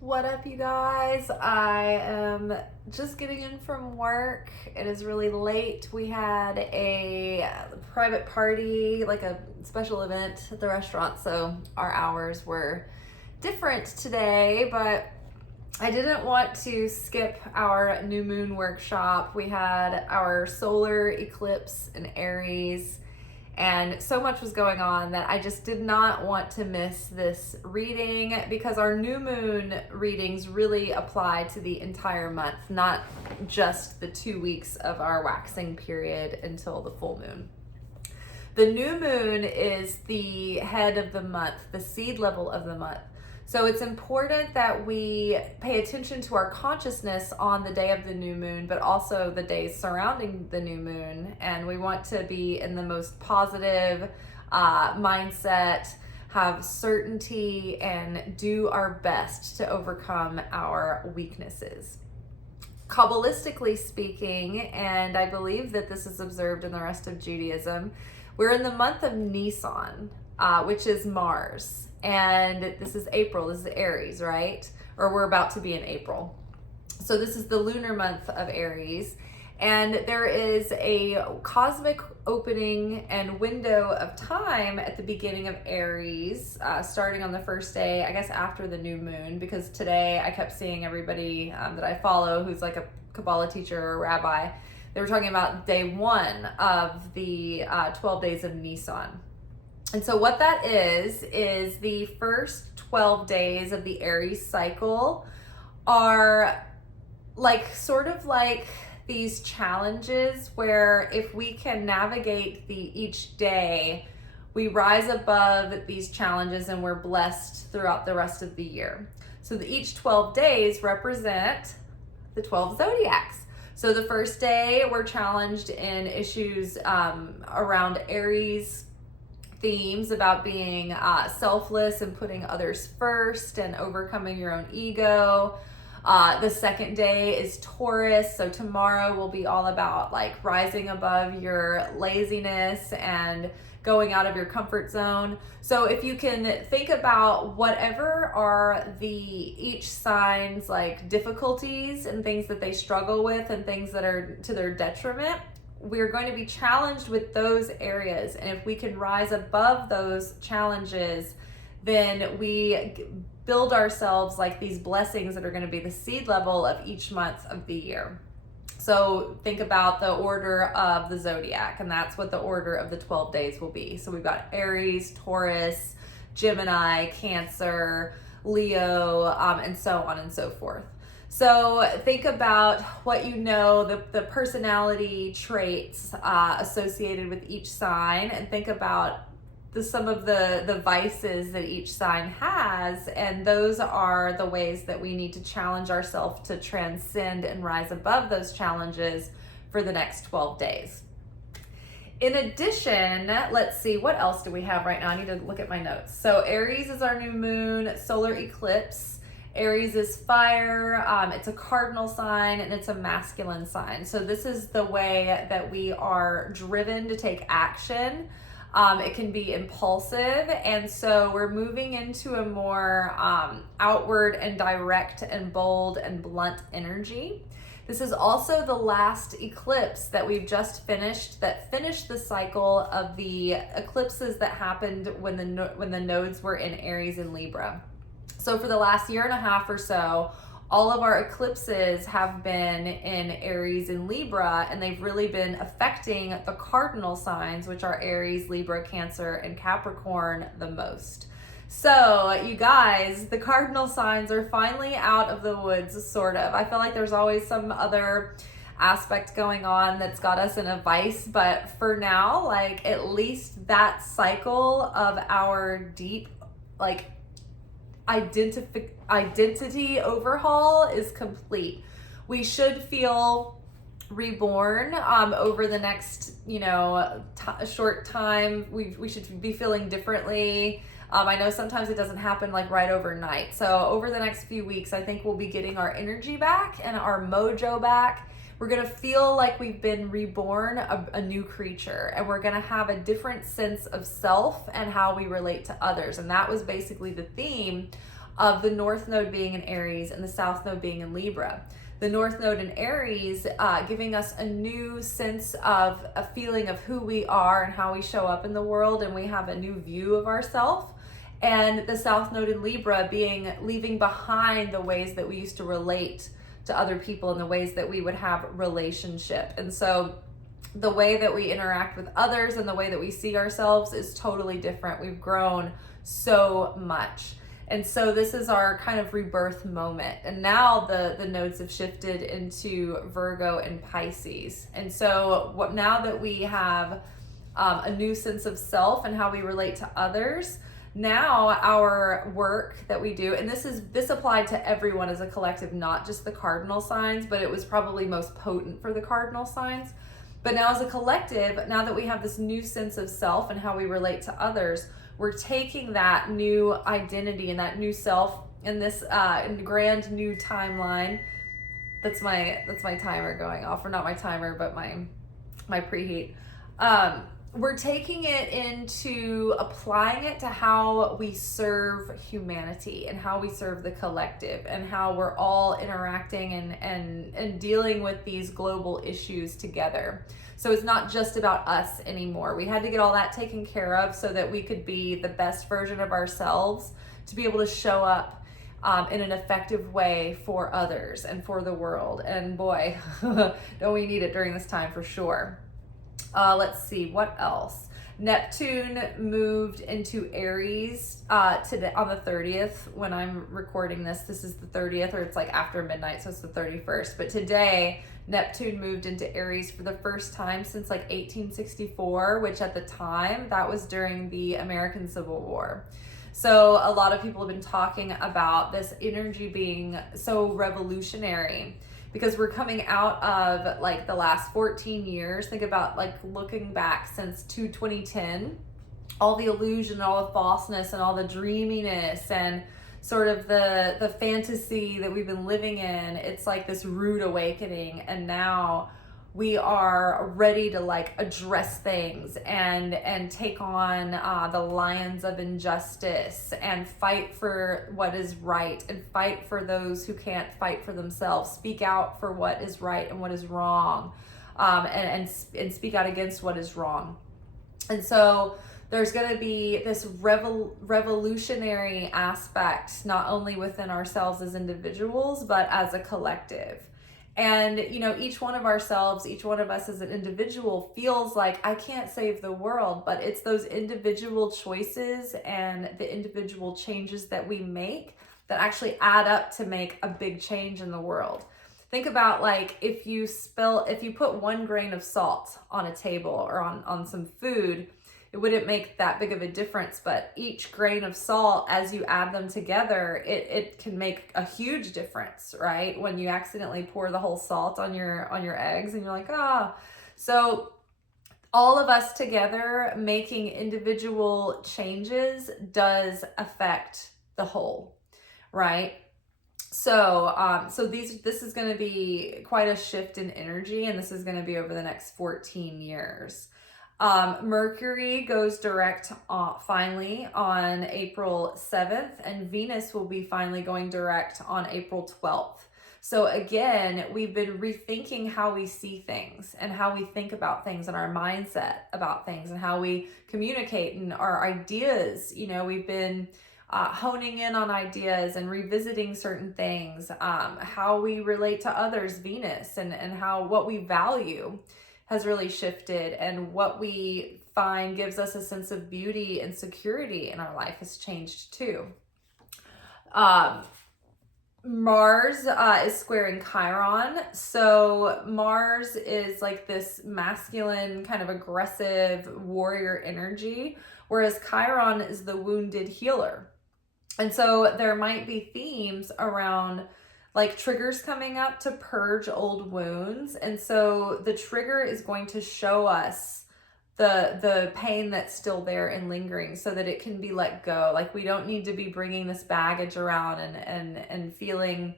What up, you guys? I am just getting in from work. It is really late. We had a private party, like a special event at the restaurant, so our hours were different today, but I didn't want to skip our new moon workshop. We had our solar eclipse in Aries, and so much was going on that I just did not want to miss this reading because our new moon readings really apply to the entire month, not just the 2 weeks of our waxing period until the full moon. The new moon is the head of the month, the seed level of the month. So it's important that we pay attention to our consciousness on the day of the new moon, but also the days surrounding the new moon. And we want to be in the most positive mindset, have certainty, and do our best to overcome our weaknesses. Kabbalistically speaking, and I believe that this is observed in the rest of Judaism, we're in the month of Nisan, which is Mars. And this is April, this is Aries, right? Or we're about to be in April. So this is the lunar month of Aries. And there is a cosmic opening and window of time at the beginning of Aries, starting on the first day, I guess after the new moon, because today I kept seeing everybody that I follow who's like a Kabbalah teacher or a rabbi, they were talking about day one of the 12 days of Nisan. And so what that is the first 12 days of the Aries cycle are like sort of like these challenges where if we can navigate each day, we rise above these challenges and we're blessed throughout the rest of the year. So each 12 days represent the 12 zodiacs. So the first day we're challenged in issues around Aries themes about being selfless and putting others first and overcoming your own ego. The second day is Taurus, so tomorrow will be all about like rising above your laziness and going out of your comfort zone. So if you can think about whatever are each sign's like difficulties and things that they struggle with and things that are to their detriment, we're going to be challenged with those areas. And if we can rise above those challenges, then we build ourselves like these blessings that are going to be the seed level of each month of the year. So think about the order of the zodiac, and that's what the order of the 12 days will be. So we've got Aries, Taurus, Gemini, Cancer, Leo, and so on and so forth. So think about what you know, the personality traits associated with each sign, and think about some of the vices that each sign has, and those are the ways that we need to challenge ourselves to transcend and rise above those challenges for the next 12 days. In addition, let's see, what else do we have right now? I need to look at my notes. So Aries is our new moon, solar eclipse. Aries is fire, it's a cardinal sign, and it's a masculine sign. So this is the way that we are driven to take action. It can be impulsive, and so we're moving into a more outward and direct and bold and blunt energy. This is also the last eclipse that we've just finished, that finished the cycle of the eclipses that happened when the nodes were in Aries and Libra. So for the last year and a half or so, all of our eclipses have been in Aries and Libra, and they've really been affecting the cardinal signs, which are Aries, Libra, Cancer, and Capricorn the most. So you guys, the cardinal signs are finally out of the woods, sort of. I feel like there's always some other aspect going on that's got us in a vice, but for now, like at least that cycle of our deep, like identity overhaul is complete. We should feel reborn over the next short time. We should be feeling differently. I know sometimes it doesn't happen like right overnight, so over the next few weeks I think we'll be getting our energy back and our mojo back. We're going to feel like we've been reborn, a new creature, and we're going to have a different sense of self and how we relate to others. And that was basically the theme of the North Node being in Aries and the South Node being in Libra. The North Node in Aries giving us a new sense of a feeling of who we are and how we show up in the world, and we have a new view of ourselves. And the South Node in Libra being leaving behind the ways that we used to relate to other people and the ways that we would have relationship. And so the way that we interact with others and the way that we see ourselves is totally different. We've grown so much. And so this is our kind of rebirth moment. And now the nodes have shifted into Virgo and Pisces. And so now that we have a new sense of self and how we relate to others, now our work that we do, and this applied to everyone as a collective, not just the cardinal signs, but it was probably most potent for the cardinal signs. But now as a collective, now that we have this new sense of self and how we relate to others, we're taking that new identity and that new self in this grand new timeline. That's my timer going off, or not my timer, but my preheat. We're taking it into applying it to how we serve humanity and how we serve the collective and how we're all interacting and dealing with these global issues together. So it's not just about us anymore. We had to get all that taken care of so that we could be the best version of ourselves, to be able to show up in an effective way for others and for the world. And boy, don't we need it during this time for sure. Let's see, what else? Neptune moved into Aries today on the 30th. When I'm recording this is the 30th, or it's like after midnight, so it's the 31st. But today, Neptune moved into Aries for the first time since like 1864, which at the time, that was during the American Civil War. So a lot of people have been talking about this energy being so revolutionary, because we're coming out of like the last 14 years. Think about like looking back since 2010, all the illusion, all the falseness and all the dreaminess and sort of the fantasy that we've been living in. It's like this rude awakening, and now we are ready to like address things and take on the lions of injustice and fight for what is right and fight for those who can't fight for themselves. Speak out for what is right and what is wrong, and speak out against what is wrong. And so there's going to be this revolutionary aspect, not only within ourselves as individuals, but as a collective. And, you know, each one of ourselves, each one of us as an individual feels like, I can't save the world, but it's those individual choices and the individual changes that we make that actually add up to make a big change in the world. Think about like if you put 1 grain of salt on a table or on some food, it wouldn't make that big of a difference, but each grain of salt, as you add them together, it can make a huge difference, right? When you accidentally pour the whole salt on your eggs and you're like, So all of us together making individual changes does affect the whole, right? So this is going to be quite a shift in energy, and this is going to be over the next 14 years. Mercury goes direct finally on April 7th, and Venus will be finally going direct on April 12th. So again, we've been rethinking how we see things and how we think about things and our mindset about things and how we communicate and our ideas. You know, we've been honing in on ideas and revisiting certain things, how we relate to others, Venus, and what we value has really shifted, and what we find gives us a sense of beauty and security in our life has changed too. Mars is squaring Chiron. So Mars is like this masculine, kind of aggressive warrior energy, whereas Chiron is the wounded healer. And so there might be themes around like triggers coming up to purge old wounds. And so the trigger is going to show us the pain that's still there and lingering so that it can be let go. Like we don't need to be bringing this baggage around and feeling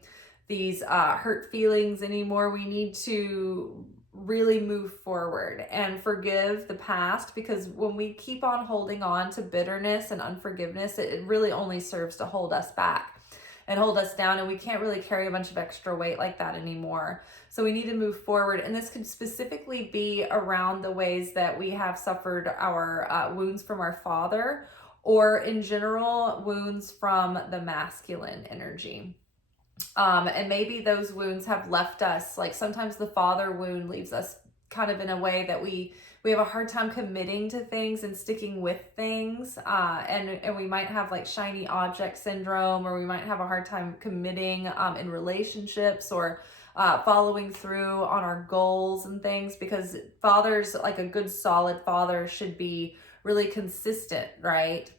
these hurt feelings anymore. We need to really move forward and forgive the past, because when we keep on holding on to bitterness and unforgiveness, it really only serves to hold us back. and hold us down, and we can't really carry a bunch of extra weight like that anymore. So we need to move forward, and this could specifically be around the ways that we have suffered our wounds from our father, or in general, wounds from the masculine energy. And maybe those wounds have left us, like sometimes the father wound leaves us kind of in a way that we have a hard time committing to things and sticking with things, and we might have like shiny object syndrome, or we might have a hard time committing in relationships, or following through on our goals and things, because fathers, like a good solid father, should be really consistent, right?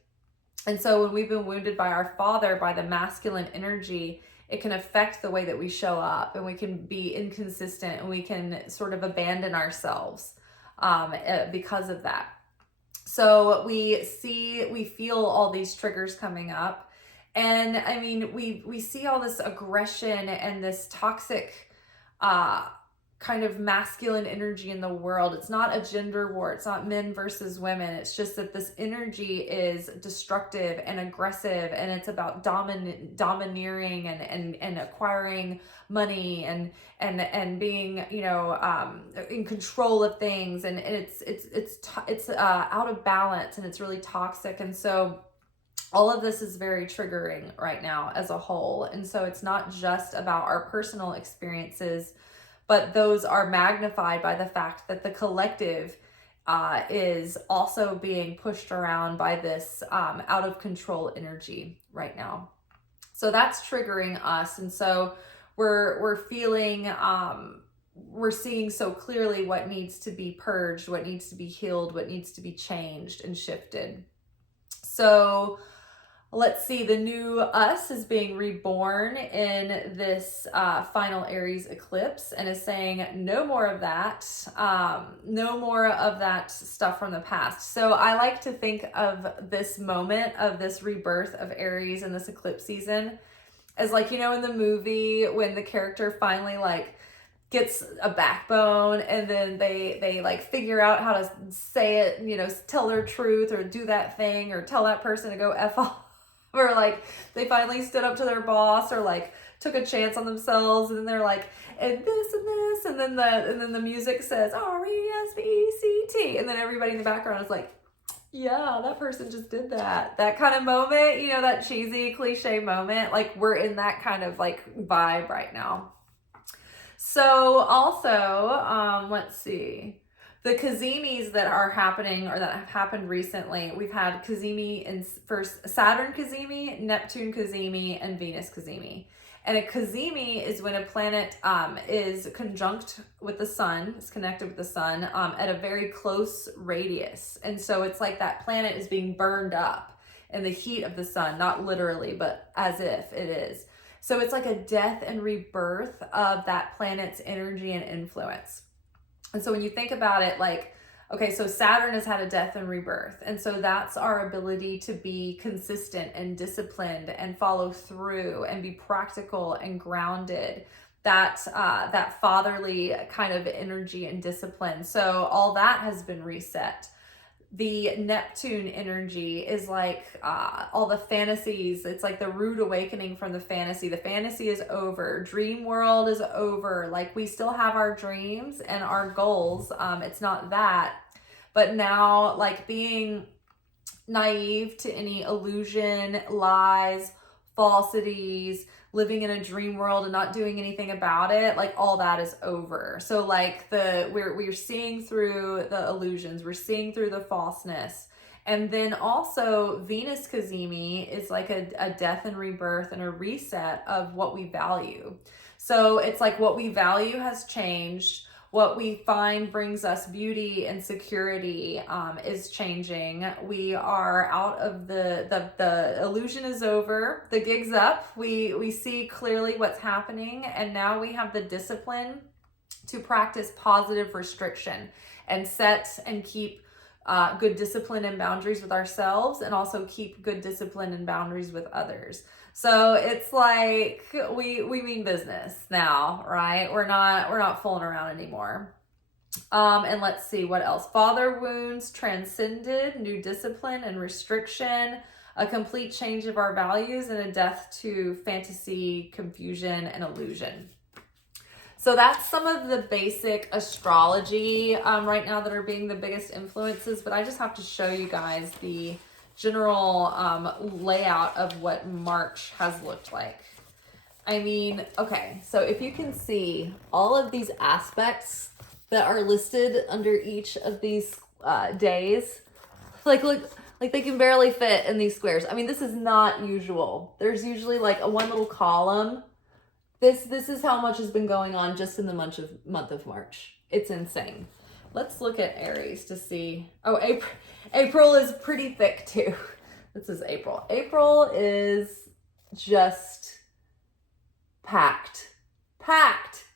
And so when we've been wounded by our father, by the masculine energy, it can affect the way that we show up, and we can be inconsistent, and we can sort of abandon ourselves because of that. So we feel all these triggers coming up. And I mean, we see all this aggression and this toxic kind of masculine energy in the world. It's not a gender war. It's not men versus women. It's just that this energy is destructive and aggressive, and it's about domineering and acquiring money and being, you know, in control of things. And it's out of balance, and it's really toxic. And so all of this is very triggering right now as a whole. And so it's not just about our personal experiences, but those are magnified by the fact that the collective is also being pushed around by this out of control energy right now. So that's triggering us. And so we're feeling, we're seeing so clearly what needs to be purged, what needs to be healed, what needs to be changed and shifted. So let's see, the new us is being reborn in this final Aries eclipse, and is saying no more of that, no more of that stuff from the past. So I like to think of this moment of this rebirth of Aries in this eclipse season as, like, you know, in the movie when the character finally like gets a backbone, and then they like figure out how to say it, you know, tell their truth, or do that thing, or tell that person to go F off. Or like they finally stood up to their boss, or like took a chance on themselves, and then they're like, and this and this, and then the music says RESPECT, and then everybody in the background is like, yeah, that person just did that. That kind of moment, you know, that cheesy cliche moment. Like we're in that kind of like vibe right now. So also, let's see. The Kazimis that are happening, or that have happened recently, we've had Kazimi in first Saturn Kazimi, Neptune Kazimi, and Venus Kazimi. And a Kazimi is when a planet is conjunct with the sun, is connected with the sun at a very close radius. And so it's like that planet is being burned up in the heat of the sun, not literally, but as if it is. So it's like a death and rebirth of that planet's energy and influence. And so when you think about it, like, okay, so Saturn has had a death and rebirth. And so that's our ability to be consistent and disciplined and follow through and be practical and grounded. That fatherly kind of energy and discipline. So all that has been reset. The Neptune energy is like all the fantasies. It's like the rude awakening from the fantasy. The fantasy is over. Dream world is over. Like we still have our dreams and our goals. It's not that. But now, like being naive to any illusion, lies, falsities, living in a dream world and not doing anything about it, like all that is over. So like we're seeing through the illusions, we're seeing through the falseness. And then also Venus Kazimi is like a death and rebirth and a reset of what we value. So it's like what we value has changed. What we find brings us beauty and security is changing. We are out of the illusion is over. The gig's up. We see clearly what's happening, and now we have the discipline to practice positive restriction and set and keep good discipline and boundaries with ourselves, and also keep good discipline and boundaries with others. So it's like we mean business now, right? We're not fooling around anymore. And let's see what else. Father wounds transcended, new discipline and restriction. a complete change of our values, and a death to fantasy, confusion, and illusion. So that's some of the basic astrology right now that are being the biggest influences, but I just have to show you guys the general layout of what March has looked like. I mean, okay, so if you can see all of these aspects that are listed under each of these days, like look, like they can barely fit in these squares. I mean, this is not usual. There's usually like a one little column. This is how much has been going on just in the month of March. It's insane. Let's look at Aries to see. Oh, April is pretty thick too. This is April. April is just packed.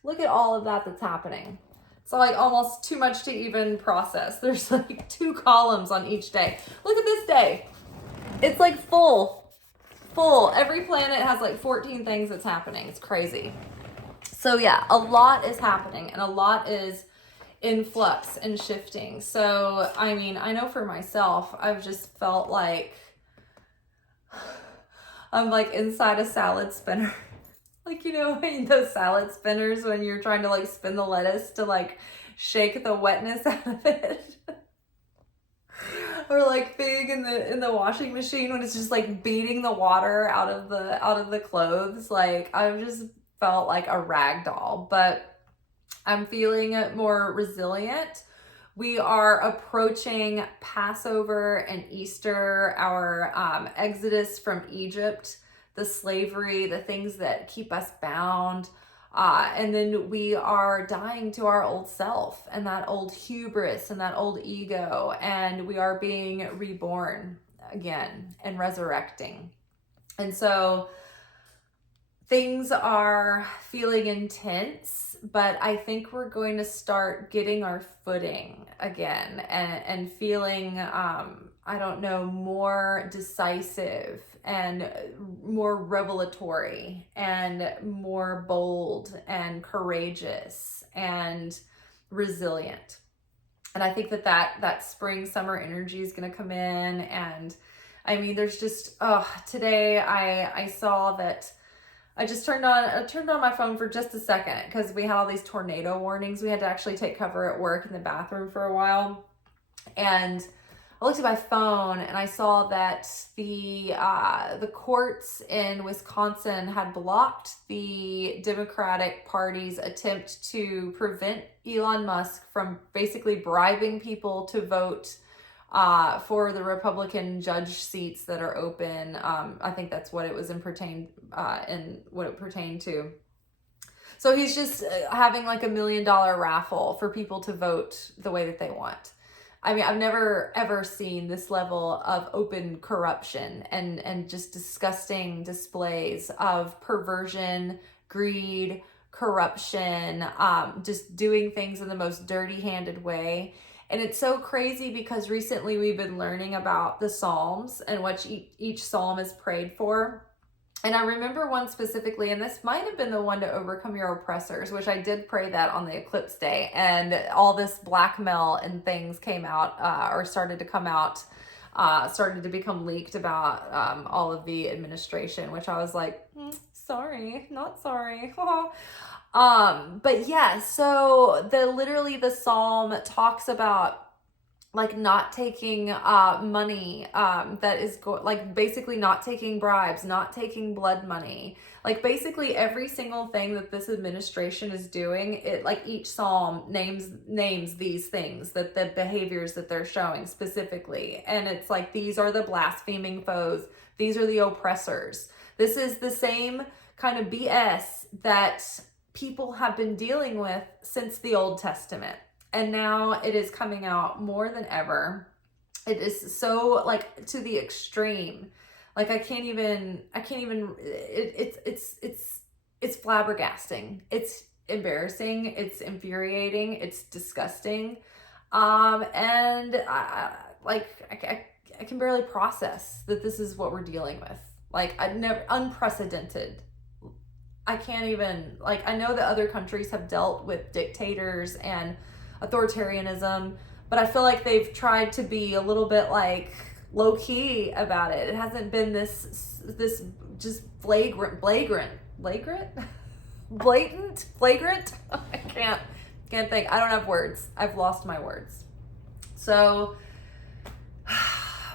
Look at all of that that's happening. It's like almost too much to even process. There's like 2 columns on each day. Look at this day. It's like full. Every planet has like 14 things that's happening. It's crazy. So yeah, a lot is happening and a lot is in flux and shifting. So, I mean, I know for myself, I've just felt like I'm like inside a salad spinner. Like, you know, those salad spinners when you're trying to like spin the lettuce to like shake the wetness out of it. Or like being in the washing machine when it's just like beating the water out of the clothes. Like I've just felt like a rag doll, but I'm feeling more resilient. We are approaching Passover and Easter, our exodus from Egypt, the slavery, the things that keep us bound. And then we are dying to our old self and that old hubris and that old ego. And we are being reborn again and resurrecting. And so things are feeling intense, but I think we're going to start getting our footing again and feeling, I don't know, more decisive and more revelatory and more bold and courageous and resilient. And I think that spring, summer energy is going to come in. And I mean, there's just, today I saw that I just turned on my phone for just a second because we had all these tornado warnings. We had to actually take cover at work in the bathroom for a while. And I looked at my phone and I saw that the courts in Wisconsin had blocked the Democratic Party's attempt to prevent Elon Musk from basically bribing people to vote for the Republican judge seats that are open. I think that's what it was in what it pertained to. So he's just having like $1 million raffle for people to vote the way that they want. I mean, I've never ever seen this level of open corruption and just disgusting displays of perversion, greed, corruption, just doing things in the most dirty-handed way. And it's so crazy because recently we've been learning about the Psalms and what each Psalm is prayed for. And I remember one specifically, and this might have been the one to overcome your oppressors, which I did pray that on the eclipse day. And all this blackmail and things came out or started to come out, started to become leaked about all of the administration, which I was like, sorry, not sorry. But yeah, so literally the Psalm talks about like not taking money that is like basically not taking bribes, not taking blood money. Like basically every single thing that this administration is doing, it like each psalm names these things, that the behaviors that they're showing specifically. And it's like these are the blaspheming foes, these are the oppressors. This is the same kind of BS that people have been dealing with since the Old Testament. And now it is coming out more than ever. It is so like to the extreme. Like it's flabbergasting. It's embarrassing. It's infuriating. It's disgusting. And I can barely process that this is what we're dealing with. Like unprecedented. I can't even, I know that other countries have dealt with dictators and authoritarianism, but I feel like they've tried to be a little bit like low key about it. It hasn't been this just flagrant. I can't think. I don't have words. I've lost my words. So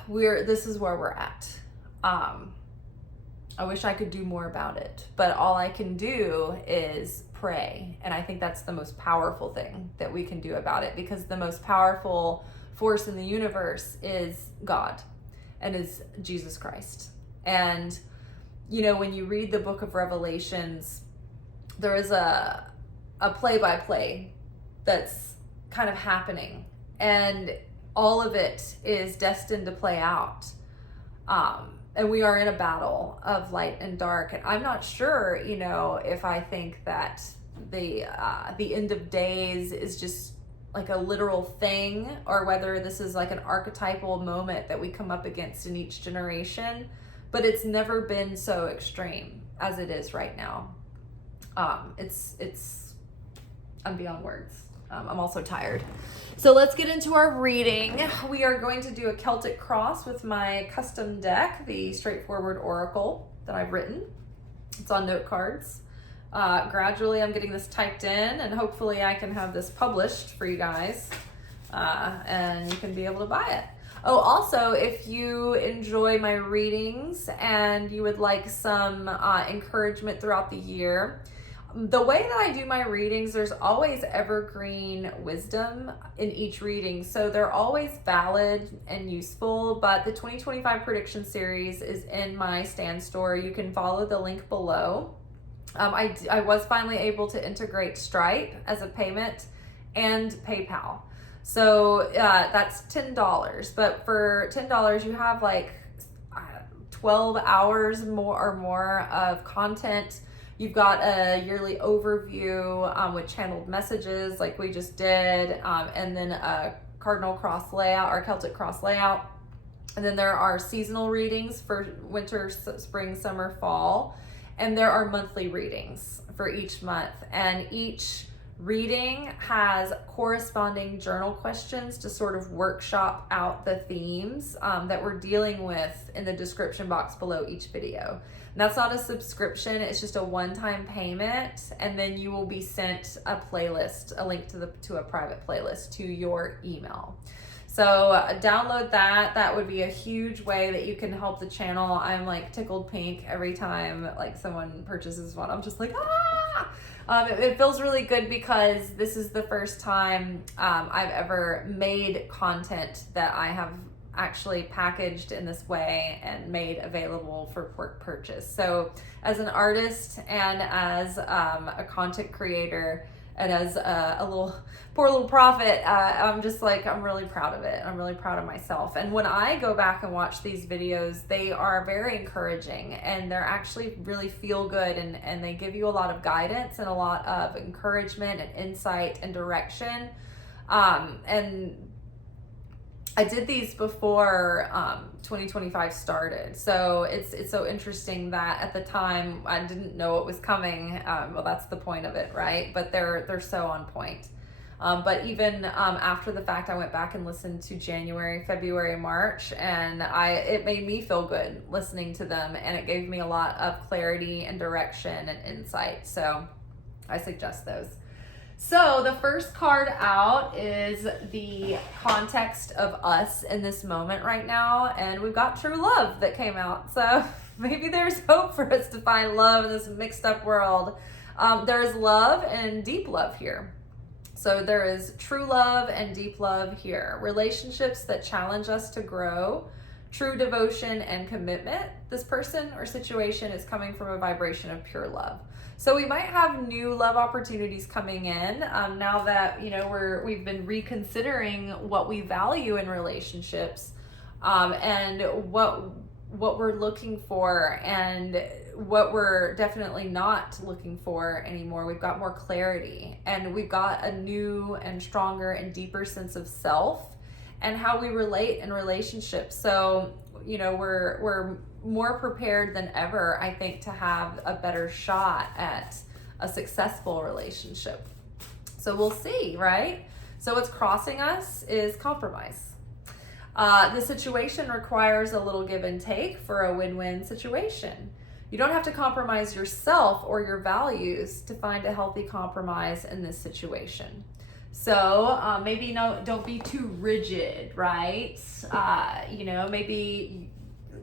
this is where we're at. I wish I could do more about it, but all I can do is pray. And I think that's the most powerful thing that we can do about it, because the most powerful force in the universe is God and is Jesus Christ. And, you know, when you read the book of Revelations, there is a play-by-play that's kind of happening, and all of it is destined to play out. And we are in a battle of light and dark. And I'm not sure, you know, if I think that the end of days is just like a literal thing, or whether this is like an archetypal moment that we come up against in each generation. But it's never been so extreme as it is right now. I'm beyond words. I'm also tired. So let's get into our reading. We are going to do a Celtic cross with my custom deck, the Straightforward Oracle that I've written. It's on note cards. Gradually I'm getting this typed in, and hopefully I can have this published for you guys, and you can be able to buy it. Oh, also, if you enjoy my readings and you would like some encouragement throughout the year, the way that I do my readings, there's always evergreen wisdom in each reading. So they're always valid and useful, but the 2025 prediction series is in my Stan store. You can follow the link below. I was finally able to integrate Stripe as a payment and PayPal. So that's $10, but for $10 you have like 12 hours more of content. You've got a yearly overview with channeled messages like we just did, and then a cardinal cross layout or Celtic cross layout. And then there are seasonal readings for winter, spring, summer, fall. And there are monthly readings for each month. And each reading has corresponding journal questions to sort of workshop out the themes that we're dealing with in the description box below each video. And that's not a subscription, it's just a one-time payment, and then you will be sent a playlist, a link to a private playlist to your email. So download that. That would be a huge way that you can help the channel. I'm like tickled pink every time like someone purchases one. I'm just like, ah! It feels really good because this is the first time I've ever made content that I have actually packaged in this way and made available for purchase. So as an artist and as a content creator and as a poor little prophet, I'm just like, I'm really proud of it. I'm really proud of myself. And when I go back and watch these videos, they are very encouraging and they're actually really feel good, and they give you a lot of guidance and a lot of encouragement and insight and direction. And I did these before 2025 started. So it's so interesting that at the time I didn't know it was coming. Well, that's the point of it, right? But they're so on point. But even after the fact, I went back and listened to January, February, March, and it made me feel good listening to them, and it gave me a lot of clarity and direction and insight. So I suggest those. So the first card out is the context of us in this moment right now, and we've got true love that came out. So maybe there's hope for us to find love in this mixed up world. There's love and deep love here. So there is true love and deep love here. Relationships that challenge us to grow, true devotion and commitment. This person or situation is coming from a vibration of pure love. So we might have new love opportunities coming in now that, you know, we've been reconsidering what we value in relationships, and what we're looking for and what we're definitely not looking for anymore. We've got more clarity, and we've got a new and stronger and deeper sense of self and how we relate in relationships. So, you know, we're more prepared than ever, I think, to have a better shot at a successful relationship. So we'll see, right? So what's crossing us is compromise. The situation requires a little give and take for a win-win situation. You don't have to compromise yourself or your values to find a healthy compromise in this situation. So maybe don't be too rigid, right? Maybe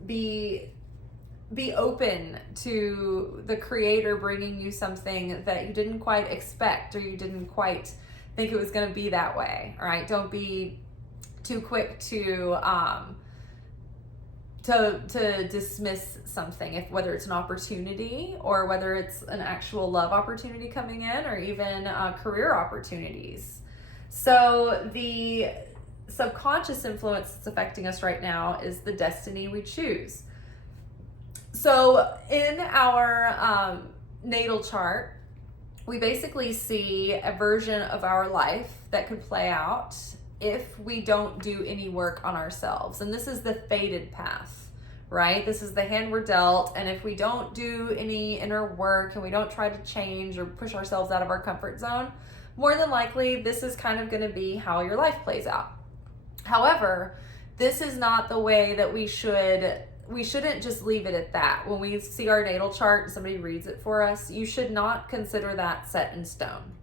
be open to the creator bringing you something that you didn't quite expect, or you didn't quite think it was going to be that way. All right. Don't be too quick to dismiss something, whether it's an opportunity or whether it's an actual love opportunity coming in, or even career opportunities. So the subconscious influence that's affecting us right now is the destiny we choose. So in our natal chart, we basically see a version of our life that could play out if we don't do any work on ourselves. And this is the fated path, right? This is the hand we're dealt. And if we don't do any inner work and we don't try to change or push ourselves out of our comfort zone, more than likely, this is kind of going to be how your life plays out. However, this is not the way that we shouldn't just leave it at that. When we see our natal chart and somebody reads it for us, you should not consider that set in stone.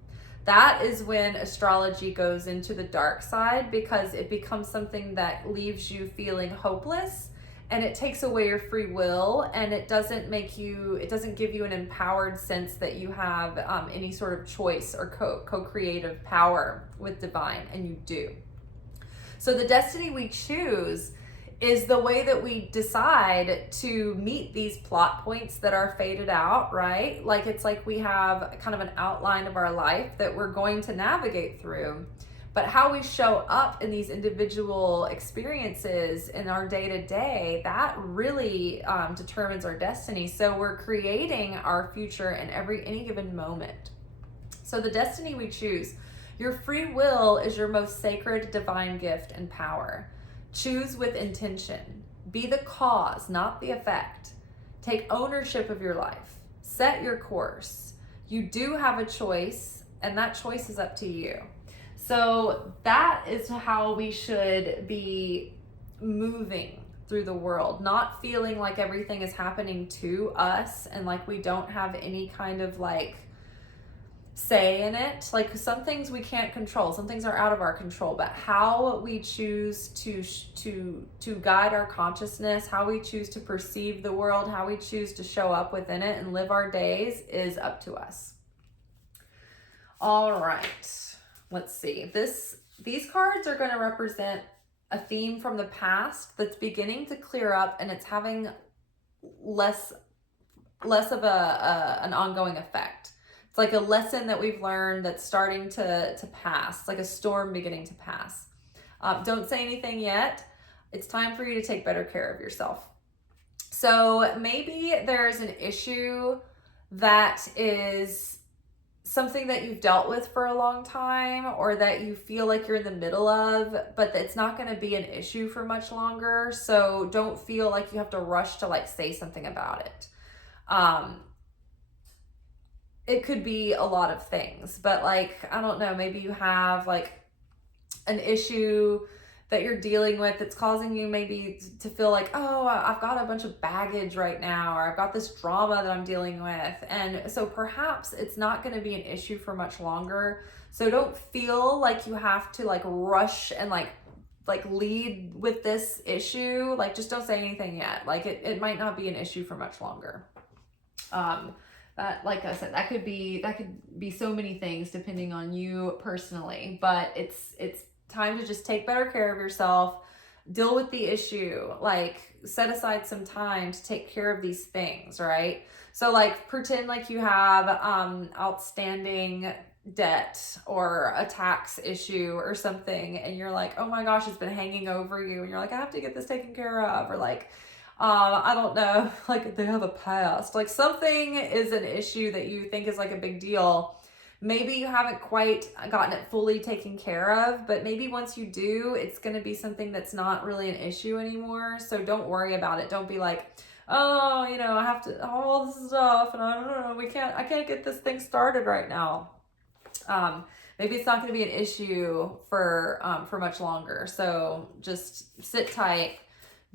That is when astrology goes into the dark side, because it becomes something that leaves you feeling hopeless, and it takes away your free will, and it doesn't give you an empowered sense that you have any sort of choice or co-creative power with divine, and you do. So the destiny we choose is the way that we decide to meet these plot points that are faded out, right? Like it's like we have kind of an outline of our life that we're going to navigate through, but how we show up in these individual experiences in our day-to-day, that really determines our destiny. So we're creating our future in any given moment. So the destiny we choose, your free will is your most sacred divine gift and power. Choose with intention. Be the cause, not the effect. Take ownership of your life. Set your course. You do have a choice, and that choice is up to you. So that is how we should be moving through the world, not feeling like everything is happening to us and like we don't have any kind of like say in it. Like some things we can't control, some things are out of our control, but how we choose to guide our consciousness, how we choose to perceive the world, how we choose to show up within it and live our days is up to us. All right, let's see. These cards are going to represent a theme from the past that's beginning to clear up, and it's having less of an ongoing effect. It's like a lesson that we've learned that's starting to pass. It's like a storm beginning to pass. Don't say anything yet. It's time for you to take better care of yourself. So maybe there's an issue that is something that you've dealt with for a long time, or that you feel like you're in the middle of, but it's not going to be an issue for much longer. So don't feel like you have to rush to like say something about it. It could be a lot of things, but like, I don't know, maybe you have like an issue that you're dealing with that's causing you maybe to feel like, oh, I've got a bunch of baggage right now, or I've got this drama that I'm dealing with. And so perhaps it's not going to be an issue for much longer. So don't feel like you have to like rush and like lead with this issue. Like just don't say anything yet. Like it might not be an issue for much longer. That, like I said, that could be so many things depending on you personally, but it's time to just take better care of yourself, deal with the issue, like set aside some time to take care of these things, right? So like pretend like you have outstanding debt or a tax issue or something, and you're like, oh my gosh, it's been hanging over you, and you're like, I have to get this taken care of, or like, I don't know, like they have a past, like something is an issue that you think is like a big deal. Maybe you haven't quite gotten it fully taken care of, but maybe once you do, it's going to be something that's not really an issue anymore. So don't worry about it. Don't be like, oh, I have to, all this stuff, and I don't know, I can't get this thing started right now. Maybe it's not going to be an issue for much longer. So just sit tight,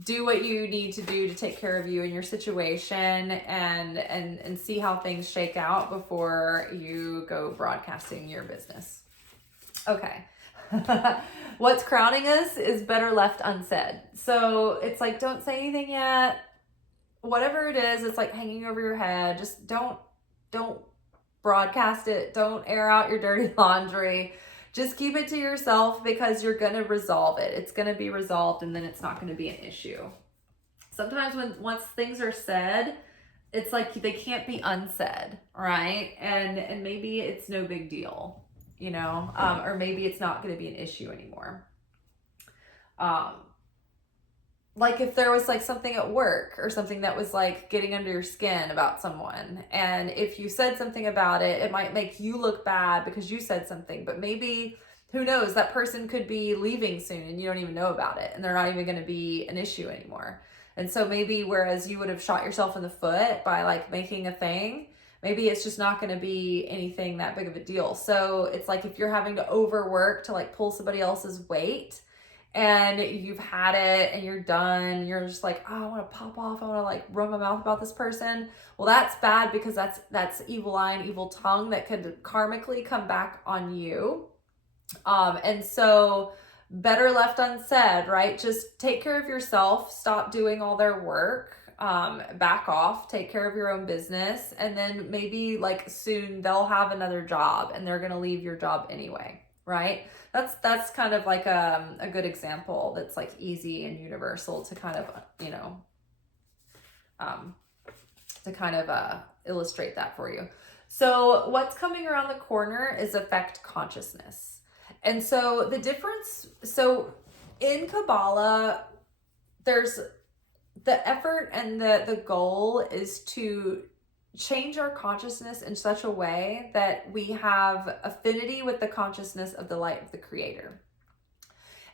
do what you need to do to take care of you and your situation, and see how things shake out before you go broadcasting your business. Okay. What's crowning us is better left unsaid. So it's like, don't say anything yet. Whatever it is, it's like hanging over your head. Just don't broadcast it. Don't air out your dirty laundry. Just keep it to yourself, because you're going to resolve it. It's going to be resolved, and then it's not going to be an issue. Sometimes once things are said, it's like they can't be unsaid, right? And maybe it's no big deal, or maybe it's not going to be an issue anymore. Like if there was like something at work or something that was like getting under your skin about someone, and if you said something about it, it might make you look bad because you said something, but maybe, who knows, that person could be leaving soon and you don't even know about it, and they're not even going to be an issue anymore. And so maybe whereas you would have shot yourself in the foot by like making a thing, maybe it's just not going to be anything that big of a deal. So it's like if you're having to overwork to like pull somebody else's weight, and you've had it and you're done, you're just like, oh, I want to pop off, I want to like run my mouth about this person. Well, that's bad, because that's evil eye and evil tongue that could karmically come back on you. And so better left unsaid, right? Just take care of yourself, stop doing all their work, back off, take care of your own business, and then maybe like soon they'll have another job and they're going to leave your job anyway, right? That's kind of like a good example that's like easy and universal to kind of, illustrate that for you. So what's coming around the corner is affect consciousness. And so the difference, so in Kabbalah, there's the effort and the goal is to change our consciousness in such a way that we have affinity with the consciousness of the light of the Creator.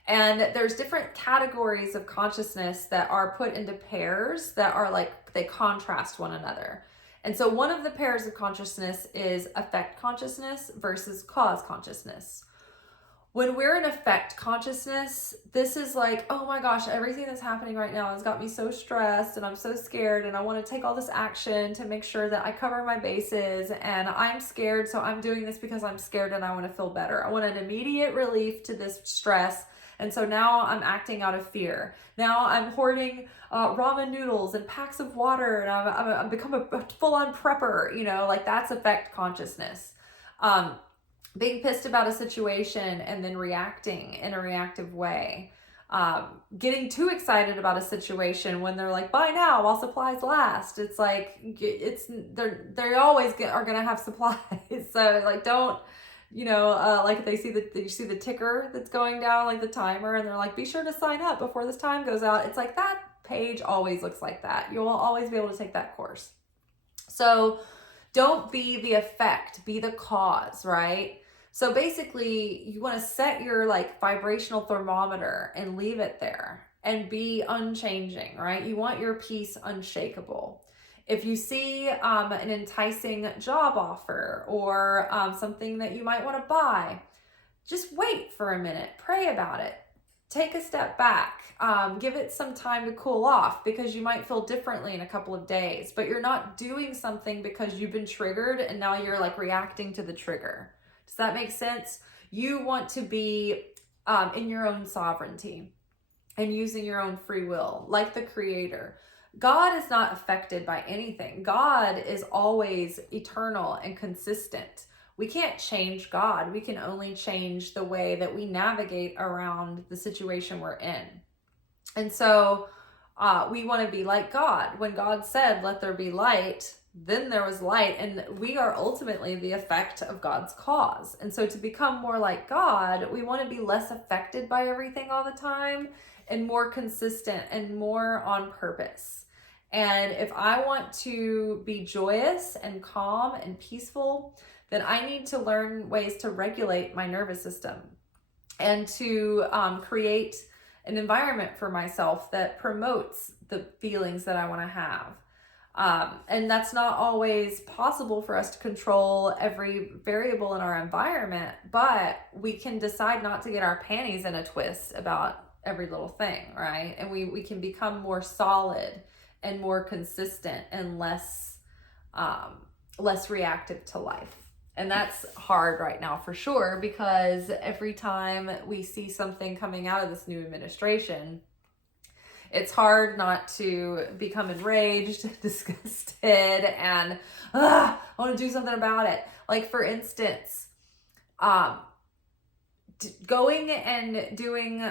And there's different categories of consciousness that are put into pairs that are like, they contrast one another. And so one of the pairs of consciousness is affect consciousness versus cause consciousness. When we're in affect consciousness, this is like, oh my gosh, everything that's happening right now has got me so stressed and I'm so scared and I want to take all this action to make sure that I cover my bases, and I'm scared, so I'm doing this because I'm scared and I want to feel better. I want an immediate relief to this stress, and so now I'm acting out of fear. Now I'm hoarding ramen noodles and packs of water, and I'm become a full-on prepper, like that's affect consciousness. Being pissed about a situation and then reacting in a reactive way. Getting too excited about a situation when they're like, buy now while supplies last. It's like, they always are going to have supplies. So like, don't, like you see the ticker that's going down, like the timer, and they're like, be sure to sign up before this time goes out. It's like that page always looks like that. You'll always be able to take that course. So don't be the effect, be the cause, right? So basically, you want to set your like vibrational thermometer and leave it there and be unchanging, right? You want your peace unshakable. If you see an enticing job offer or something that you might want to buy, just wait for a minute, pray about it, take a step back, give it some time to cool off, because you might feel differently in a couple of days, but you're not doing something because you've been triggered and now you're like reacting to the trigger. Does that make sense? You want to be in your own sovereignty and using your own free will, like the Creator. God is not affected by anything. God is always eternal and consistent. We can't change God. We can only change the way that we navigate around the situation we're in. And so we want to be like God. When God said, let there be light, then there was light, and we are ultimately the effect of God's cause. And so to become more like God, we want to be less affected by everything all the time and more consistent and more on purpose. And if I want to be joyous and calm and peaceful, then I need to learn ways to regulate my nervous system and to create an environment for myself that promotes the feelings that I want to have. And that's not always possible for us to control every variable in our environment, but we can decide not to get our panties in a twist about every little thing, right? And we can become more solid and more consistent and less reactive to life. And that's hard right now for sure, because every time we see something coming out of this new administration, it's hard not to become enraged, disgusted, and I want to do something about it. Like, for instance, going and doing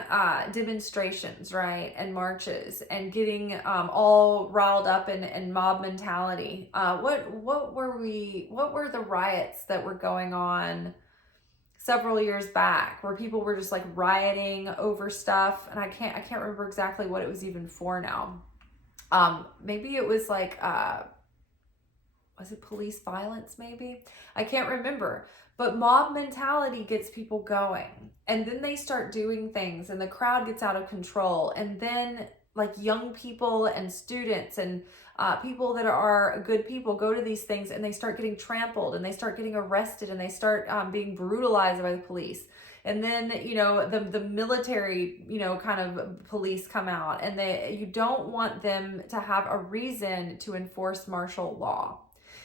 demonstrations, right, and marches, and getting all riled up in mob mentality. What were the riots that were going on several years back, where people were just like rioting over stuff, and I can't remember exactly what it was even for now. Maybe it was like was it police violence? Maybe, I can't remember. But mob mentality gets people going, and then they start doing things, and the crowd gets out of control, and then like young people and students and people that are good people go to these things, and they start getting trampled, and they start getting arrested, and they start being brutalized by the police. And then, you know, the military, you know, kind of police come out, and you don't want them to have a reason to enforce martial law.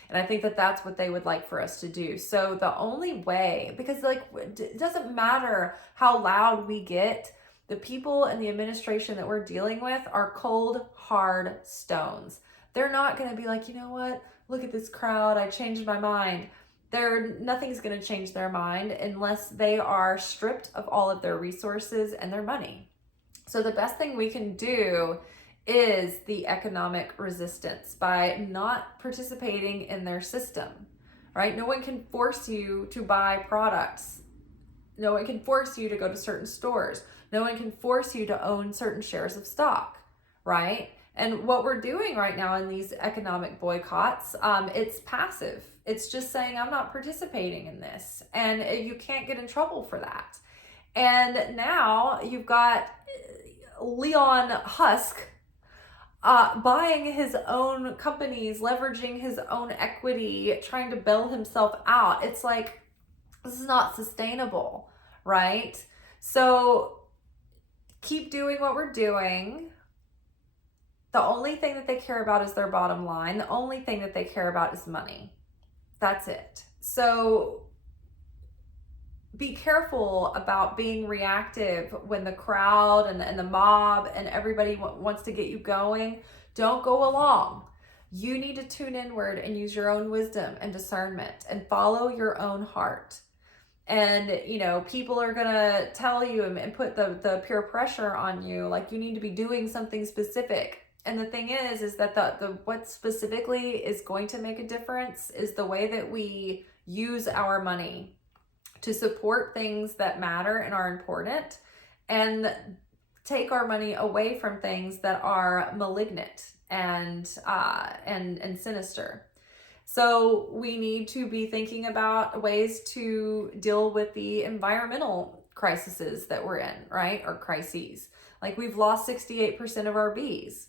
And I think that that's what they would like for us to do. So the only way, because like, it doesn't matter how loud we get, the people in the administration that we're dealing with are cold, hard stones. They're not going to be like, you know what, look at this crowd, I changed my mind. Nothing's going to change their mind unless they are stripped of all of their resources and their money. So the best thing we can do is the economic resistance by not participating in their system, right? No one can force you to buy products. No one can force you to go to certain stores. No one can force you to own certain shares of stock, right? And what we're doing right now in these economic boycotts, it's passive. It's just saying, I'm not participating in this. And you can't get in trouble for that. And now you've got Leon Husk buying his own companies, leveraging his own equity, trying to bail himself out. It's like, this is not sustainable, right? So keep doing what we're doing. The only thing that they care about is their bottom line. The only thing that they care about is money. That's it. So be careful about being reactive when the crowd and the mob and everybody wants to get you going. Don't go along. You need to tune inward and use your own wisdom and discernment and follow your own heart. And, you know, people are going to tell you and put the peer pressure on you, like you need to be doing something specific. And the thing is that the what specifically is going to make a difference is the way that we use our money to support things that matter and are important, and take our money away from things that are malignant and sinister. So we need to be thinking about ways to deal with the environmental crises that we're in, right? Or crises. Like, we've lost 68% of our bees.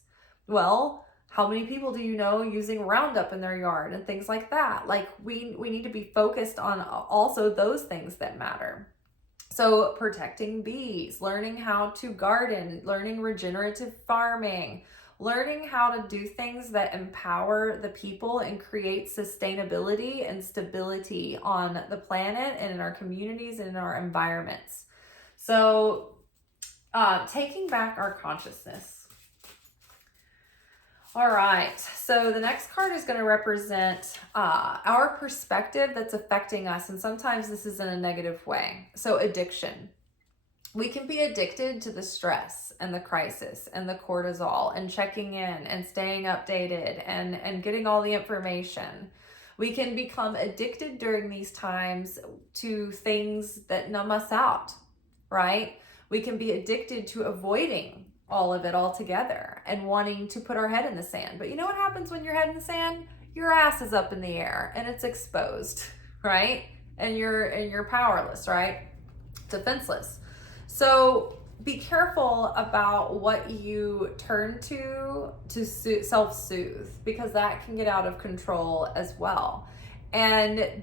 Well, how many people do you know using Roundup in their yard and things like that? Like, we need to be focused on also those things that matter. So protecting bees, learning how to garden, learning regenerative farming, learning how to do things that empower the people and create sustainability and stability on the planet and in our communities and in our environments. So taking back our consciousness. All right, so the next card is going to represent our perspective that's affecting us, and sometimes this is in a negative way. So addiction. We can be addicted to the stress and the crisis and the cortisol and checking in and staying updated and getting all the information. We can become addicted during these times to things that numb us out, right? We can be addicted to avoiding all of it altogether and wanting to put our head in the sand. But you know what happens when your head in the sand? Your ass is up in the air and it's exposed, right? And you're powerless, right? Defenseless. So be careful about what you turn to self-soothe, because that can get out of control as well. And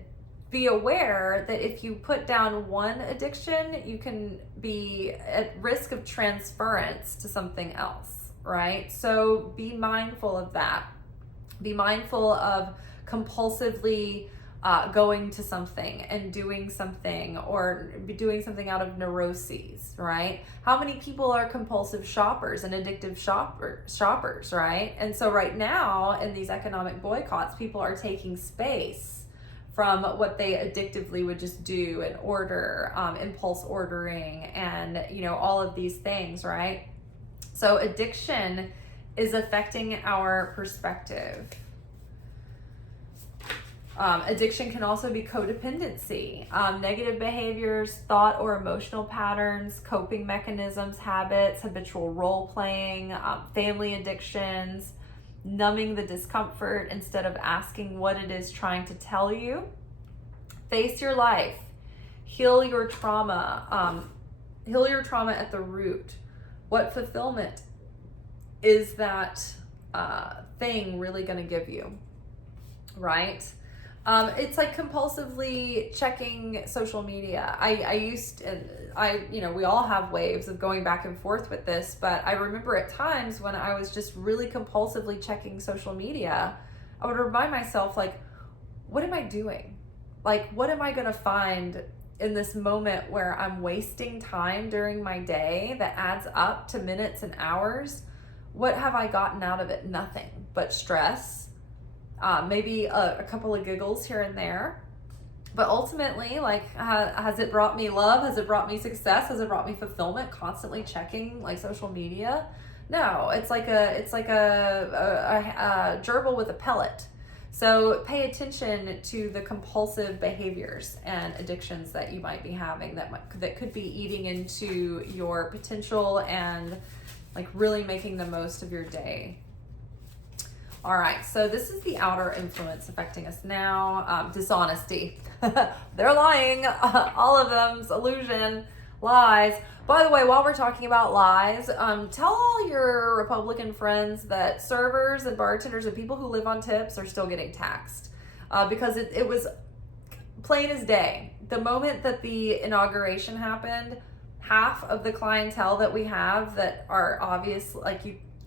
be aware that if you put down one addiction, you can be at risk of transference to something else, right? So be mindful of that. Be mindful of compulsively going to something and doing something, or doing something out of neuroses, right? How many people are compulsive shoppers and addictive shoppers, right? And so right now in these economic boycotts, people are taking space from what they addictively would just do and order, impulse ordering, and all of these things, right? So addiction is affecting our perspective. Addiction can also be codependency, negative behaviors, thought or emotional patterns, coping mechanisms, habits, habitual role playing, family addictions, numbing the discomfort instead of asking what it is trying to tell you. Face your life, heal your trauma at the root. What fulfillment is that thing really going to give you, right? It's like compulsively checking social media. We all have waves of going back and forth with this, but I remember at times when I was just really compulsively checking social media, I would remind myself, like, what am I doing? Like, what am I going to find in this moment where I'm wasting time during my day that adds up to minutes and hours? What have I gotten out of it? Nothing but stress. Maybe a couple of giggles here and there, but ultimately, like, has it brought me love? Has it brought me success? Has it brought me fulfillment? Constantly checking like social media? No, it's like a gerbil with a pellet. So pay attention to the compulsive behaviors and addictions that you might be having that could be eating into your potential and like really making the most of your day. All right, so this is the outer influence affecting us now. Dishonesty. They're lying. All of them's illusion, lies. By the way, while we're talking about lies, tell all your Republican friends that servers and bartenders and people who live on tips are still getting taxed. Because it was plain as day. The moment that the inauguration happened, half of the clientele that we have that are obvious,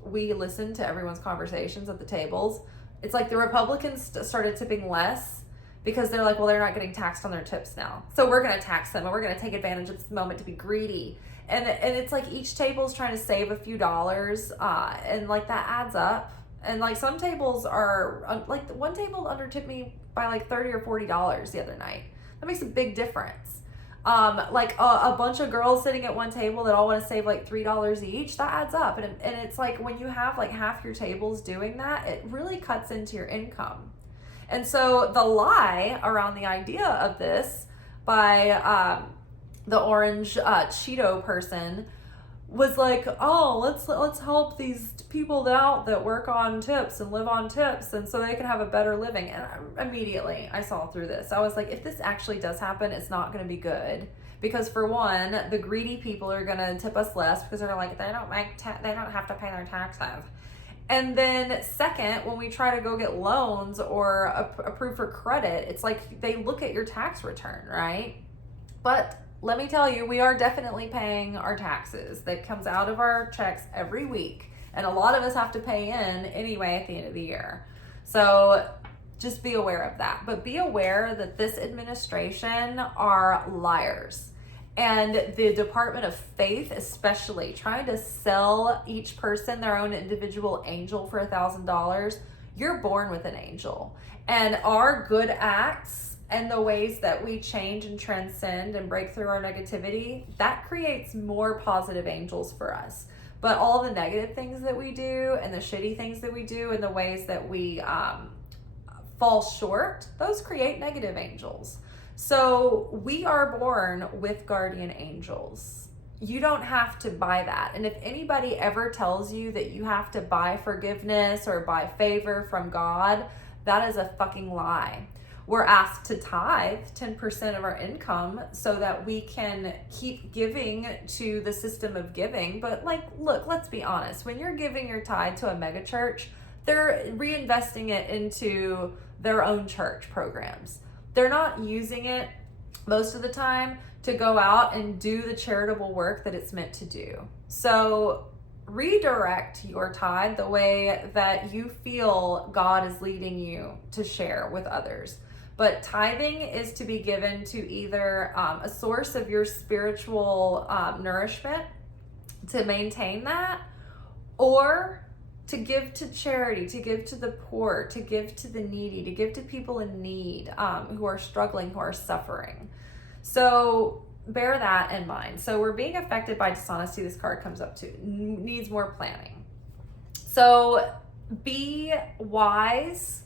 we listen to everyone's conversations at the tables. It's like the Republicans started tipping less because they're like, well, they're not getting taxed on their tips now, so we're going to tax them, and we're going to take advantage of this moment to be greedy. And it's like each table's trying to save a few dollars, and like that adds up. And like some tables are like one table undertipped me by like $30 or $40 the other night. That makes a big difference. Like a bunch of girls sitting at one table that all want to save like $3 each, that adds up. And it's like when you have like half your tables doing that, it really cuts into your income. And so the lie around the idea of this by the orange Cheeto person was like, oh, let's help these people out that work on tips and live on tips, and so they can have a better living. And immediately I saw through this. I was like, if this actually does happen, it's not going to be good, because for one, the greedy people are going to tip us less because they're like, they don't have to pay their taxes. And then second, when we try to go get loans or approved for credit, it's like they look at your tax return, right? But let me tell you, we are definitely paying our taxes. That comes out of our checks every week. And a lot of us have to pay in anyway at the end of the year. So just be aware of that. But be aware that this administration are liars. And the Department of Faith, especially, trying to sell each person their own individual angel for $1,000. You're born with an angel. And our good acts and the ways that we change and transcend and break through our negativity, that creates more positive angels for us. But all the negative things that we do and the shitty things that we do and the ways that we fall short, those create negative angels. So we are born with guardian angels. You don't have to buy that. And if anybody ever tells you that you have to buy forgiveness or buy favor from God, that is a fucking lie. we're asked to tithe 10% of our income so that we can keep giving to the system of giving. But like, look, let's be honest. When you're giving your tithe to a mega church, they're reinvesting it into their own church programs. They're not using it most of the time to go out and do the charitable work that it's meant to do. So redirect your tithe the way that you feel God is leading you to share with others. But tithing is to be given to either a source of your spiritual nourishment to maintain that, or to give to charity, to give to the poor, to give to the needy, to give to people in need who are struggling, who are suffering. So bear that in mind. So we're being affected by dishonesty. This card comes up to needs more planning. So be wise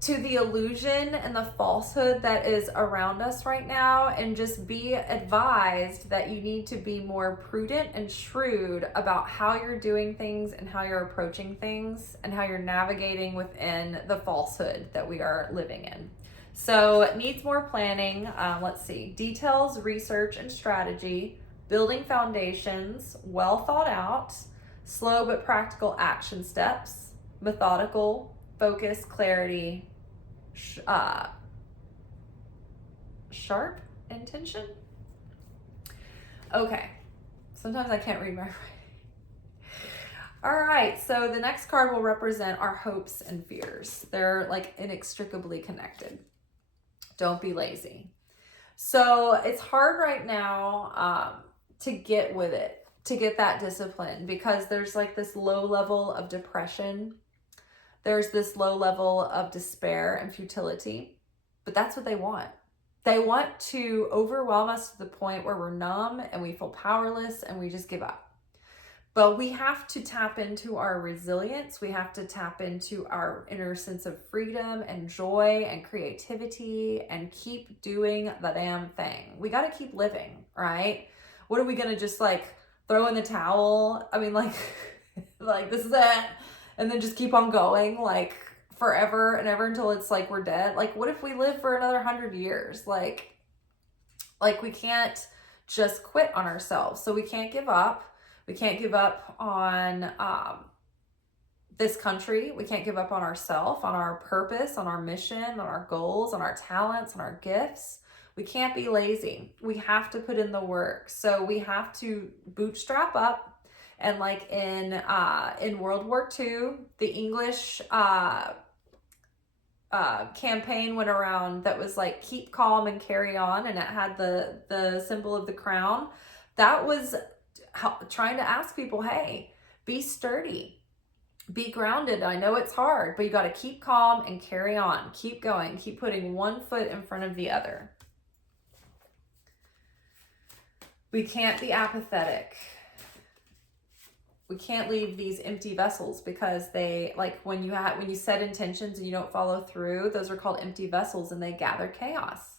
to the illusion and the falsehood that is around us right now, and just be advised that you need to be more prudent and shrewd about how you're doing things and how you're approaching things and how you're navigating within the falsehood that we are living in. So it needs more planning. Let's see. Details, research, and strategy, building foundations, well thought out, slow but practical action steps, methodical, focus, clarity, sharp intention. Okay. Sometimes I can't read my writing. All right. So the next card will represent our hopes and fears. They're like inextricably connected. Don't be lazy. So it's hard right now to get with it, to get that discipline, because there's like this low level of depression. There's this low level of despair and futility, but that's what they want. They want to overwhelm us to the point where we're numb and we feel powerless and we just give up. But we have to tap into our resilience. We have to tap into our inner sense of freedom and joy and creativity and keep doing the damn thing. We got to keep living, right? What are we going to just like throw in the towel? I mean, like this is it. And then just keep on going like forever and ever until it's like we're dead. Like, what if we live for another 100 years? Like we can't just quit on ourselves. So we can't give up. We can't give up on this country. We can't give up on ourselves, on our purpose, on our mission, on our goals, on our talents, on our gifts. We can't be lazy. We have to put in the work. So we have to bootstrap up. And like in World War II, the English campaign went around that was like, keep calm and carry on. And it had the symbol of the crown. That was trying to ask people, hey, be sturdy, be grounded. I know it's hard, but you got to keep calm and carry on. Keep going. Keep putting one foot in front of the other. We can't be apathetic. We can't leave these empty vessels, because they, like when you set intentions and you don't follow through, those are called empty vessels and they gather chaos.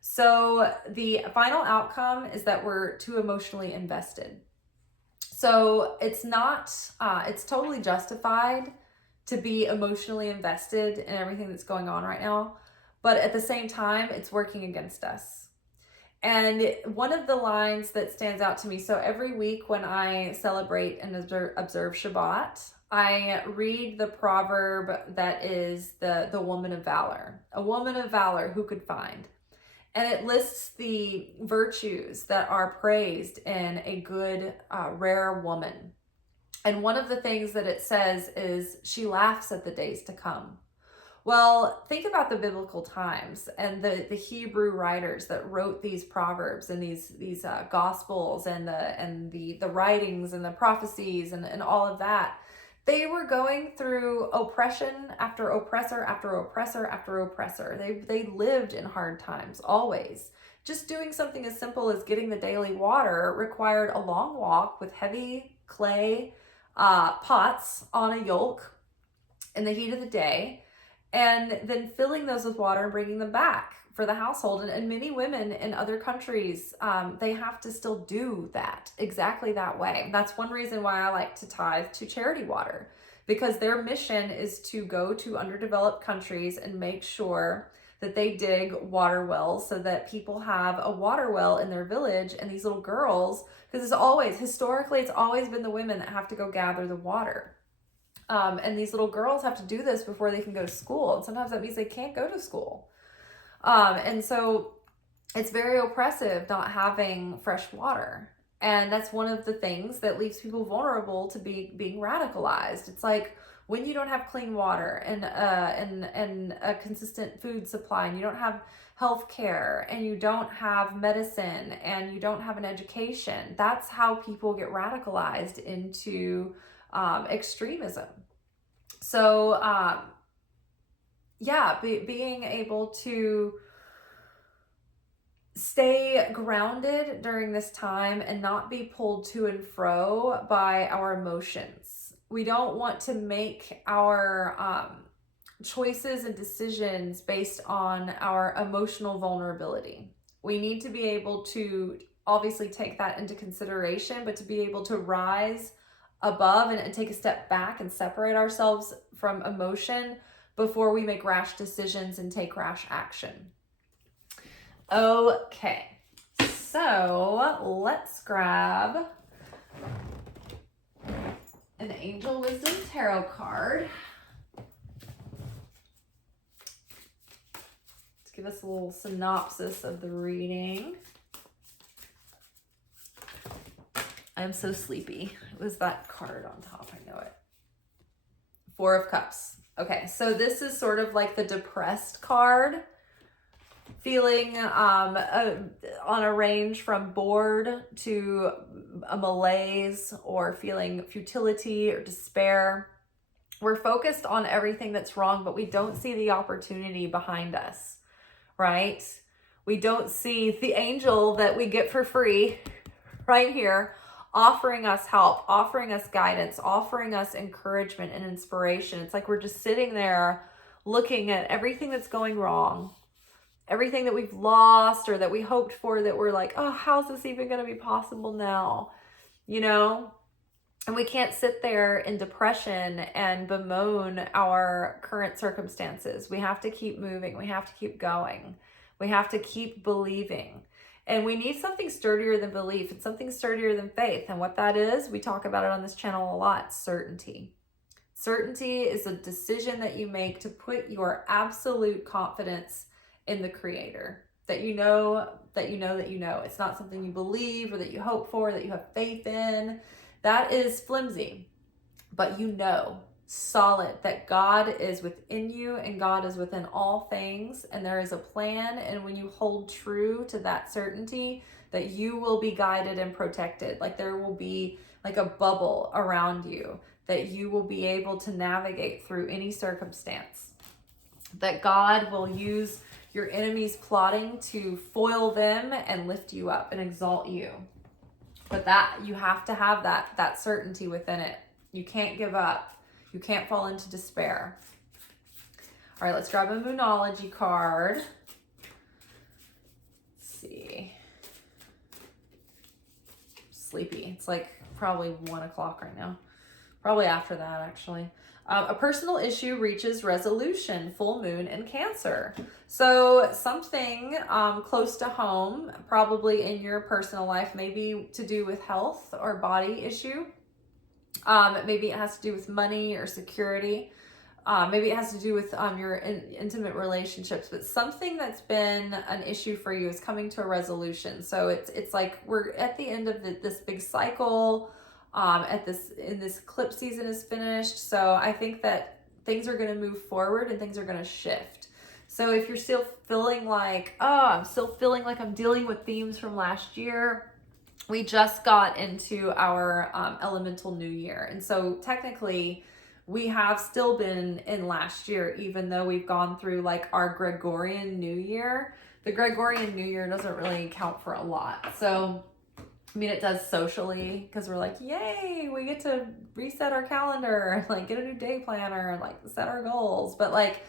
So the final outcome is that we're too emotionally invested. So it's not, it's totally justified to be emotionally invested in everything that's going on right now. But at the same time, it's working against us. And one of the lines that stands out to me, so every week when I celebrate and observe Shabbat, I read the proverb that is the woman of valor. A woman of valor who could find. And it lists the virtues that are praised in a good, rare woman. And one of the things that it says is she laughs at the days to come. Well, think about the biblical times and the Hebrew writers that wrote these proverbs and these gospels and the writings and the prophecies and all of that. They were going through oppression after oppressor after oppressor after oppressor. They lived in hard times, always. Just doing something as simple as getting the daily water required a long walk with heavy clay pots on a yoke in the heat of the day, and then filling those with water and bringing them back for the household. And many women in other countries, they have to still do that exactly that way. That's one reason why I like to tithe to charity water, because their mission is to go to underdeveloped countries and make sure that they dig water wells so that people have a water well in their village. And these little girls, because historically, it's always been the women that have to go gather the water. And these little girls have to do this before they can go to school. And sometimes that means they can't go to school. And so it's very oppressive not having fresh water. And that's one of the things that leaves people vulnerable to being radicalized. It's like when you don't have clean water and a consistent food supply, and you don't have health care, and you don't have medicine, and you don't have an education, that's how people get radicalized into extremism. So being able to stay grounded during this time and not be pulled to and fro by our emotions. We don't want to make our choices and decisions based on our emotional vulnerability. We need to be able to obviously take that into consideration, but to be able to rise above and take a step back and separate ourselves from emotion before we make rash decisions and take rash action. Okay, so let's grab an Angel Wisdom Tarot card. Let's give us a little synopsis of the reading. I am so sleepy. It was that card on top, I know it. Four of Cups. Okay, so this is sort of like the depressed card. Feeling on a range from bored to a malaise, or feeling futility or despair. We're focused on everything that's wrong, but we don't see the opportunity behind us, right? We don't see the angel that we get for free right here, offering us help, offering us guidance, offering us encouragement and inspiration. It's like we're just sitting there looking at everything that's going wrong, everything that we've lost or that we hoped for, that we're like, oh, how's this even going to be possible now? You know? And we can't sit there in depression and bemoan our current circumstances. We have to keep moving. We have to keep going. We have to keep believing. And we need something sturdier than belief and something sturdier than faith. And what that is, we talk about it on this channel a lot: certainty. Certainty is a decision that you make to put your absolute confidence in the Creator, that you know, that you know, that you know. It's not something you believe or that you hope for, that you have faith in. That is flimsy, but you know, solid, that God is within you and God is within all things, and there is a plan. And when you hold true to that certainty, that you will be guided and protected, like there will be like a bubble around you, that you will be able to navigate through any circumstance, that God will use your enemies plotting to foil them and lift you up and exalt you. But that you have to have that certainty within it. You can't give up. You can't fall into despair. All right, let's grab a Moonology card. Let's see. Sleepy. It's like probably 1 o'clock right now. Probably after that, actually. A personal issue reaches resolution, full moon in Cancer. So something close to home, probably in your personal life, maybe to do with health or body issue. Maybe it has to do with money or security. Maybe it has to do with your intimate relationships, but something that's been an issue for you is coming to a resolution. So it's like we're at the end of this big cycle. In this eclipse season is finished. So I think that things are going to move forward and things are going to shift. So if you're still feeling like, I'm dealing with themes from last year, we just got into our elemental new year. And so technically we have still been in last year, even though we've gone through like our Gregorian New Year. The Gregorian New Year doesn't really count for a lot. So I mean, it does socially, because we're like, yay, we get to reset our calendar, like get a new day planner, like set our goals. But like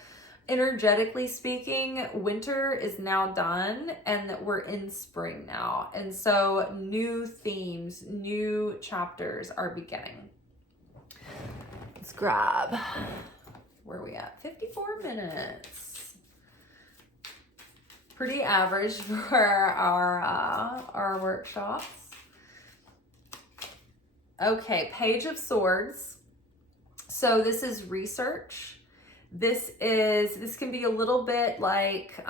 energetically speaking, winter is now done and that we're in spring now. And so new themes, new chapters are beginning. Let's grab, where are we at? 54 minutes. Pretty average for our workshops. Okay, Page of Swords. So this is research. This can be a little bit like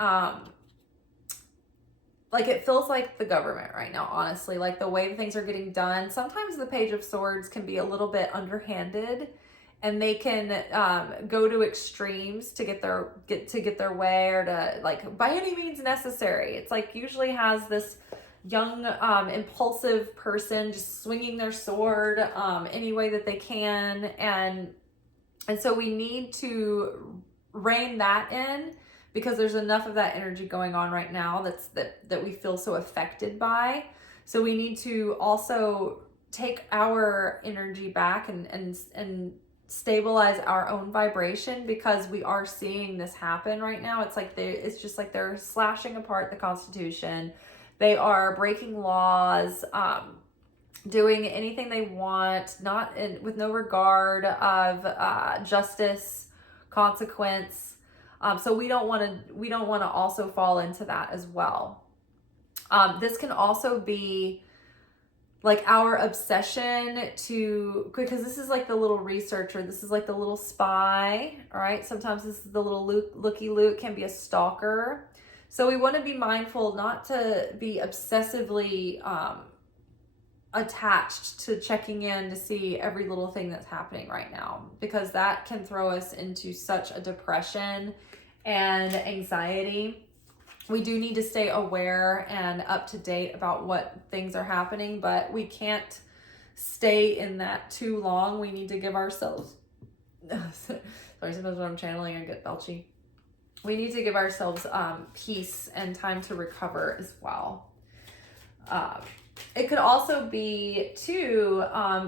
it feels like the government right now, honestly, like the way things are getting done. Sometimes the Page of Swords can be a little bit underhanded, and they can go to extremes to get their way, or to, like, by any means necessary. It's like usually has this young impulsive person just swinging their sword any way that they can, and so we need to rein that in, because there's enough of that energy going on right now that we feel so affected by. So we need to also take our energy back and stabilize our own vibration, because we are seeing this happen right now. It's just like they're slashing apart the Constitution. They are breaking laws, doing anything they want, with no regard of justice, consequence. So we don't want to also fall into that as well. This can also be like our obsession because this is like the little researcher, this is like the little spy, all right? Sometimes this is the little looky-loot, can be a stalker. So we want to be mindful not to be obsessively attached to checking in to see every little thing that's happening right now, because that can throw us into such a depression and anxiety. We do need to stay aware and up to date about what things are happening, but we can't stay in that too long. We need to give ourselves sorry, sometimes when I'm channeling I get belchy. We need to give ourselves peace and time to recover as well. It could also be too,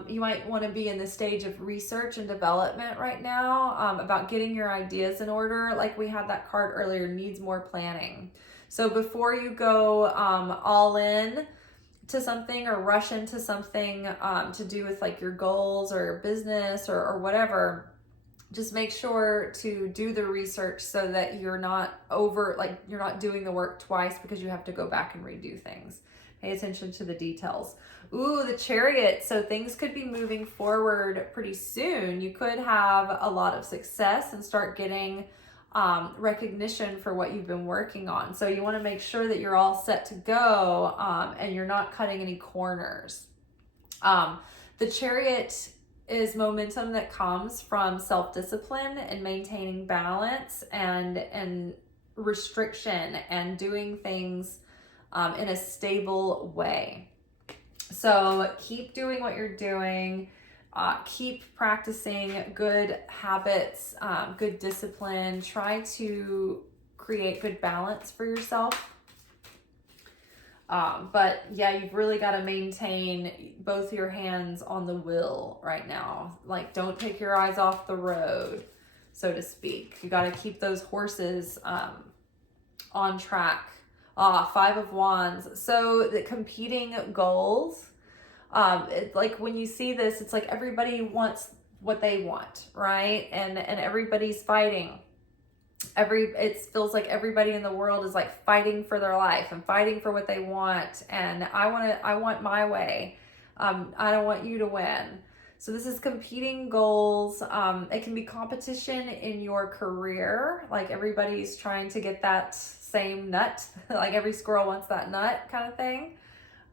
you might want to be in the stage of research and development right now, about getting your ideas in order. Like we had that card earlier, needs more planning. So before you go all in to something or rush into something to do with like your goals or business or whatever, just make sure to do the research so that you're not you're not doing the work twice because you have to go back and redo things. Pay attention to the details. Ooh, the Chariot. So things could be moving forward pretty soon. You could have a lot of success and start getting recognition for what you've been working on. So you want to make sure that you're all set to go and you're not cutting any corners. The Chariot is momentum that comes from self-discipline and maintaining balance and restriction and doing things in a stable way. So keep doing what you're doing. Keep practicing good habits, good discipline. Try to create good balance for yourself. But yeah, you've really got to maintain both your hands on the wheel right now. Like, don't take your eyes off the road, so to speak. You got to keep those horses on track. Five of Wands. So the competing goals, like when you see this, it's like everybody wants what they want, right? And everybody's fighting. It feels like everybody in the world is like fighting for their life and fighting for what they want. And I want my way. I don't want you to win. So this is competing goals. It can be competition in your career. Like everybody's trying to get that same nut, like every squirrel wants that nut kind of thing.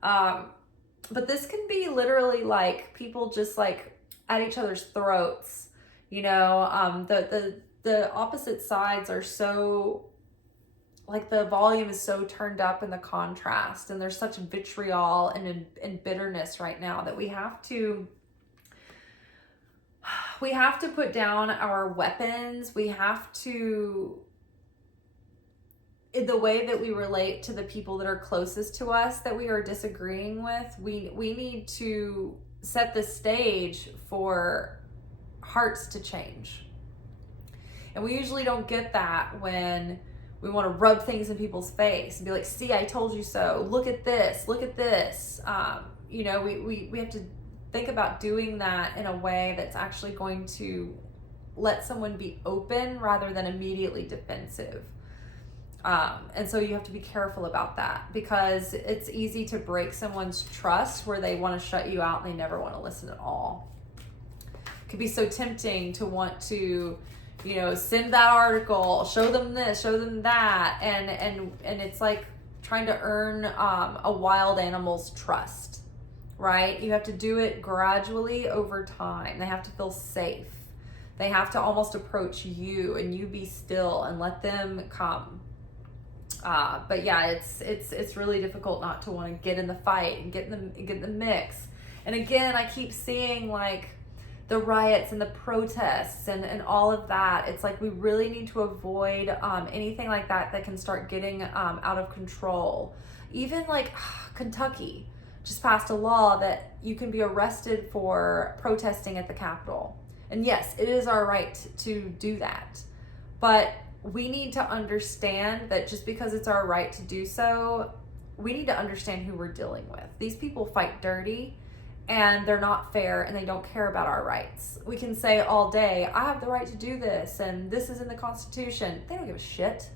But this can be literally like people just like at each other's throats, you know. The opposite sides are so, like the volume is so turned up in the contrast, and there's such vitriol and bitterness right now that we have to put down our weapons. We have to, in the way that we relate to the people that are closest to us that we are disagreeing with, we need to set the stage for hearts to change. And we usually don't get that when we want to rub things in people's face and be like, see, I told you so. Look at this. Look at this. You know, we have to think about doing that in a way that's actually going to let someone be open rather than immediately defensive. And so you have to be careful about that, because it's easy to break someone's trust where they want to shut you out and they never want to listen at all. It could be so tempting to want to, you know, send that article, show them this, show them that, and it's like trying to earn a wild animal's trust, right? You have to do it gradually over time. They have to feel safe. They have to almost approach you, and you be still and let them come. But yeah, it's really difficult not to want to get in the fight and get in the mix. And again, I keep seeing like the riots and the protests and all of that. It's like we really need to avoid anything like that can start getting out of control. Even like Kentucky just passed a law that you can be arrested for protesting at the Capitol. And yes, it is our right to do that. But we need to understand that just because it's our right to do so, we need to understand who we're dealing with. These people fight dirty, and they're not fair, and they don't care about our rights. We can say all day, I have the right to do this, and this is in the Constitution. They don't give a shit,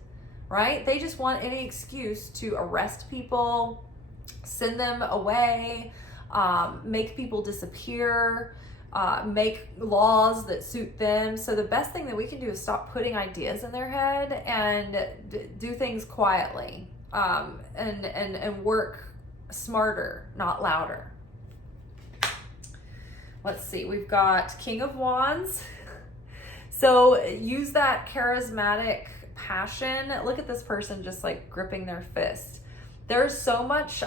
right? They just want any excuse to arrest people, send them away, make people disappear, make laws that suit them. So the best thing that we can do is stop putting ideas in their head and do things quietly, and work smarter, not louder. Let's see, we've got King of Wands. So use that charismatic passion. Look at this person just like gripping their fist. There's so much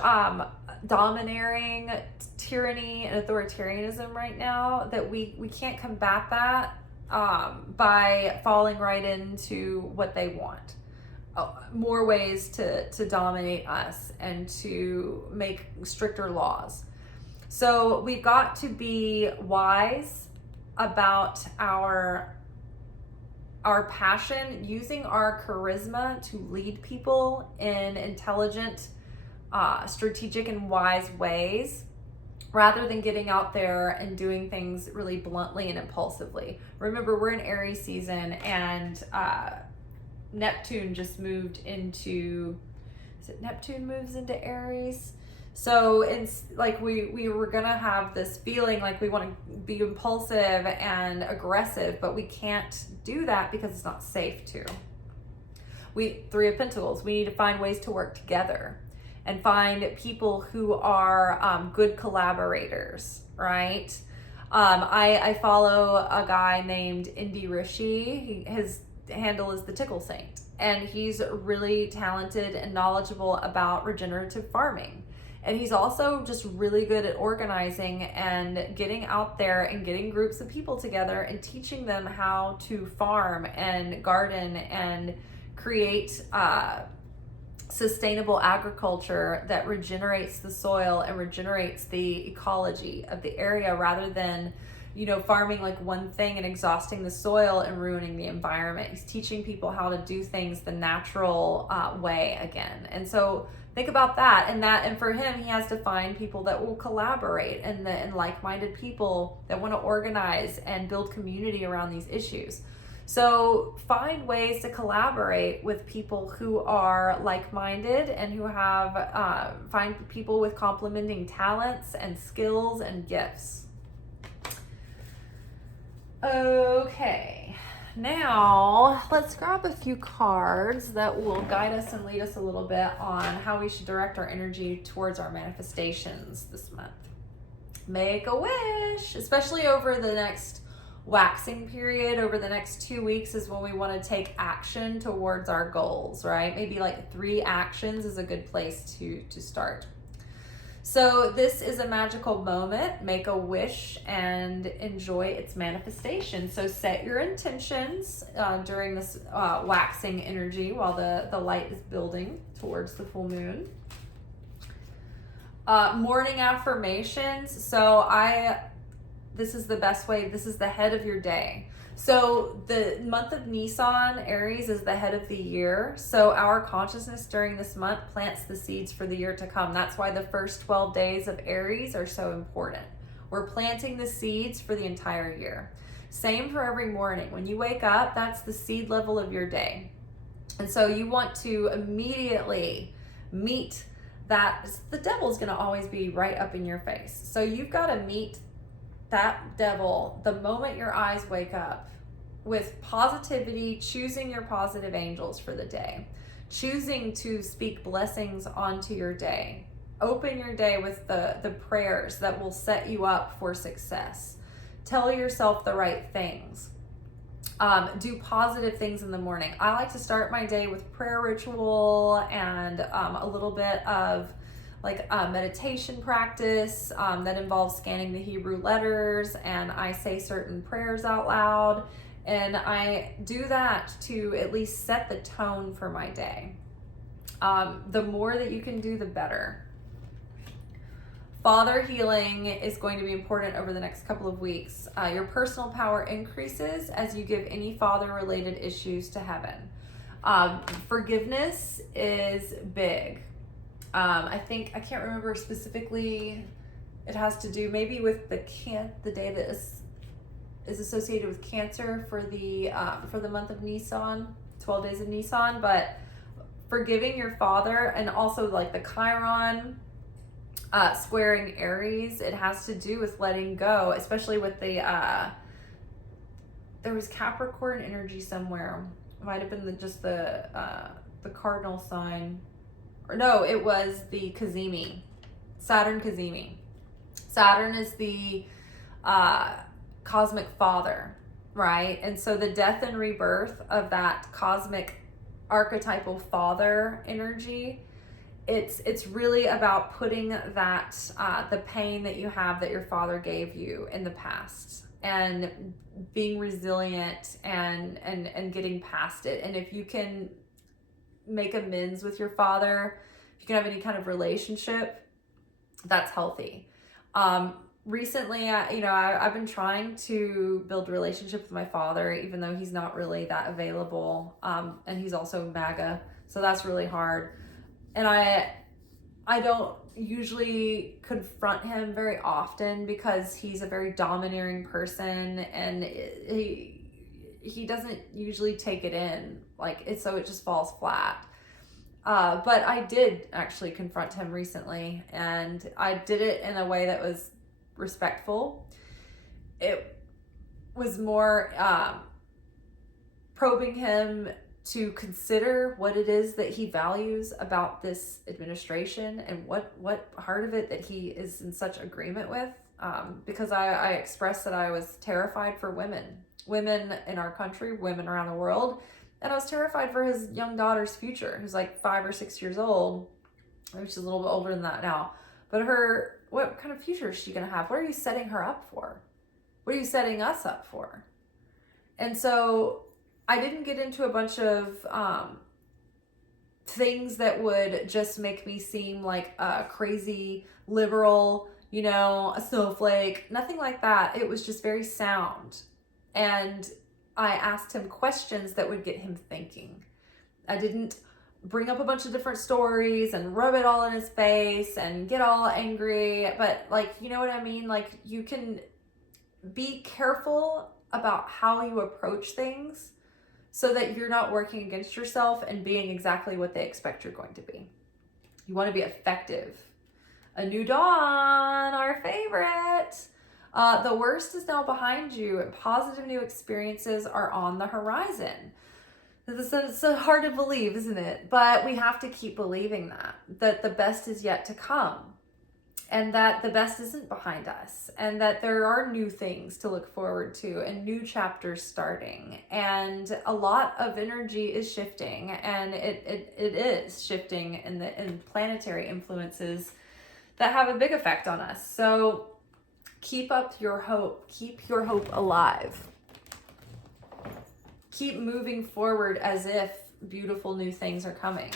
domineering, tyranny, and authoritarianism right now that we can't combat that by falling right into what they want. More ways to dominate us and to make stricter laws. So we've got to be wise about our passion, using our charisma to lead people in intelligent, strategic, and wise ways, rather than getting out there and doing things really bluntly and impulsively. Remember, we're in Aries season, and Neptune just moved into, is it Neptune moves into Aries? So it's like we were gonna have this feeling like we want to be impulsive and aggressive, but we can't do that because it's not safe to. Three of Pentacles, we need to find ways to work together and find people who are good collaborators, right? I follow a guy named Indy Rishi. His handle is the Tickle Saint, and he's really talented and knowledgeable about regenerative farming. And he's also just really good at organizing and getting out there and getting groups of people together and teaching them how to farm and garden and create sustainable agriculture that regenerates the soil and regenerates the ecology of the area, rather than, you know, farming like one thing and exhausting the soil and ruining the environment. He's teaching people how to do things the natural way again. And so think about that. And for him, he has to find people that will collaborate and like-minded people that want to organize and build community around these issues. So find ways to collaborate with people who are like-minded and who have, find people with complementing talents and skills and gifts. Okay, now let's grab a few cards that will guide us and lead us a little bit on how we should direct our energy towards our manifestations this month. Make a wish, especially over the next waxing period. Over the next 2 weeks is when we want to take action towards our goals, right? Maybe like 3 actions is a good place to start. So this is a magical moment. Make a wish and enjoy its manifestation. So set your intentions during this waxing energy while the light is building towards the full moon. Morning affirmations. So this is the best way. This is the head of your day. So the month of Nisan, Aries, is the head of the year. So our consciousness during this month plants the seeds for the year to come. That's why the first 12 days of Aries are so important. We're planting the seeds for the entire year. Same for every morning. When you wake up, that's the seed level of your day. And so you want to immediately meet that. The devil's going to always be right up in your face. So you've got to meet that devil the moment your eyes wake up with positivity, choosing your positive angels for the day, choosing to speak blessings onto your day. Open your day with the prayers that will set you up for success. Tell yourself the right things. Do positive things in the morning. I like to start my day with prayer ritual and a little bit of like meditation practice that involves scanning the Hebrew letters, and I say certain prayers out loud, and I do that to at least set the tone for my day. The more that you can do, the better. Father healing is going to be important over the next couple of weeks. Your personal power increases as you give any father-related issues to heaven. Forgiveness is big. I can't remember specifically. It has to do maybe with the day that is associated with Cancer for the month of Nisan, 12 days of Nisan. But forgiving your father, and also like the Chiron squaring Aries, it has to do with letting go, especially with the there was Capricorn energy somewhere. It might have been the cardinal sign, or no, it was the Cazimi, Saturn Cazimi. Saturn is the cosmic father, right? And so the death and rebirth of that cosmic archetypal father energy, it's really about putting that the pain that you have that your father gave you in the past, and being resilient and getting past it. And if you can make amends with your father, if you can have any kind of relationship, that's healthy. Recently, I've been trying to build a relationship with my father, even though he's not really that available. And he's also MAGA, so that's really hard. And I don't usually confront him very often because he's a very domineering person, and he doesn't usually take it in, so it just falls flat. But I did actually confront him recently, and I did it in a way that was respectful. It was more probing him to consider what it is that he values about this administration, and what part of it that he is in such agreement with. Because I expressed that I was terrified for women in our country, women around the world. And I was terrified for his young daughter's future, who's like 5 or 6 years old. Maybe she's a little bit older than that now. But what kind of future is she going to have? What are you setting her up for? What are you setting us up for? And so I didn't get into a bunch of things that would just make me seem like a crazy liberal, a snowflake, nothing like that. It was just very sound. And I asked him questions that would get him thinking. I didn't bring up a bunch of different stories and rub it all in his face and get all angry. But you know what I mean? You can be careful about how you approach things so that you're not working against yourself and being exactly what they expect you're going to be. You want to be effective. A new dawn, our favorite. The worst is now behind you, and positive new experiences are on the horizon. It's so hard to believe, isn't it? But we have to keep believing that the best is yet to come, and that the best isn't behind us, and that there are new things to look forward to and new chapters starting. And a lot of energy is shifting, and it is shifting in planetary influences that have a big effect on us. So keep up your hope. Keep your hope alive. Keep moving forward as if beautiful new things are coming,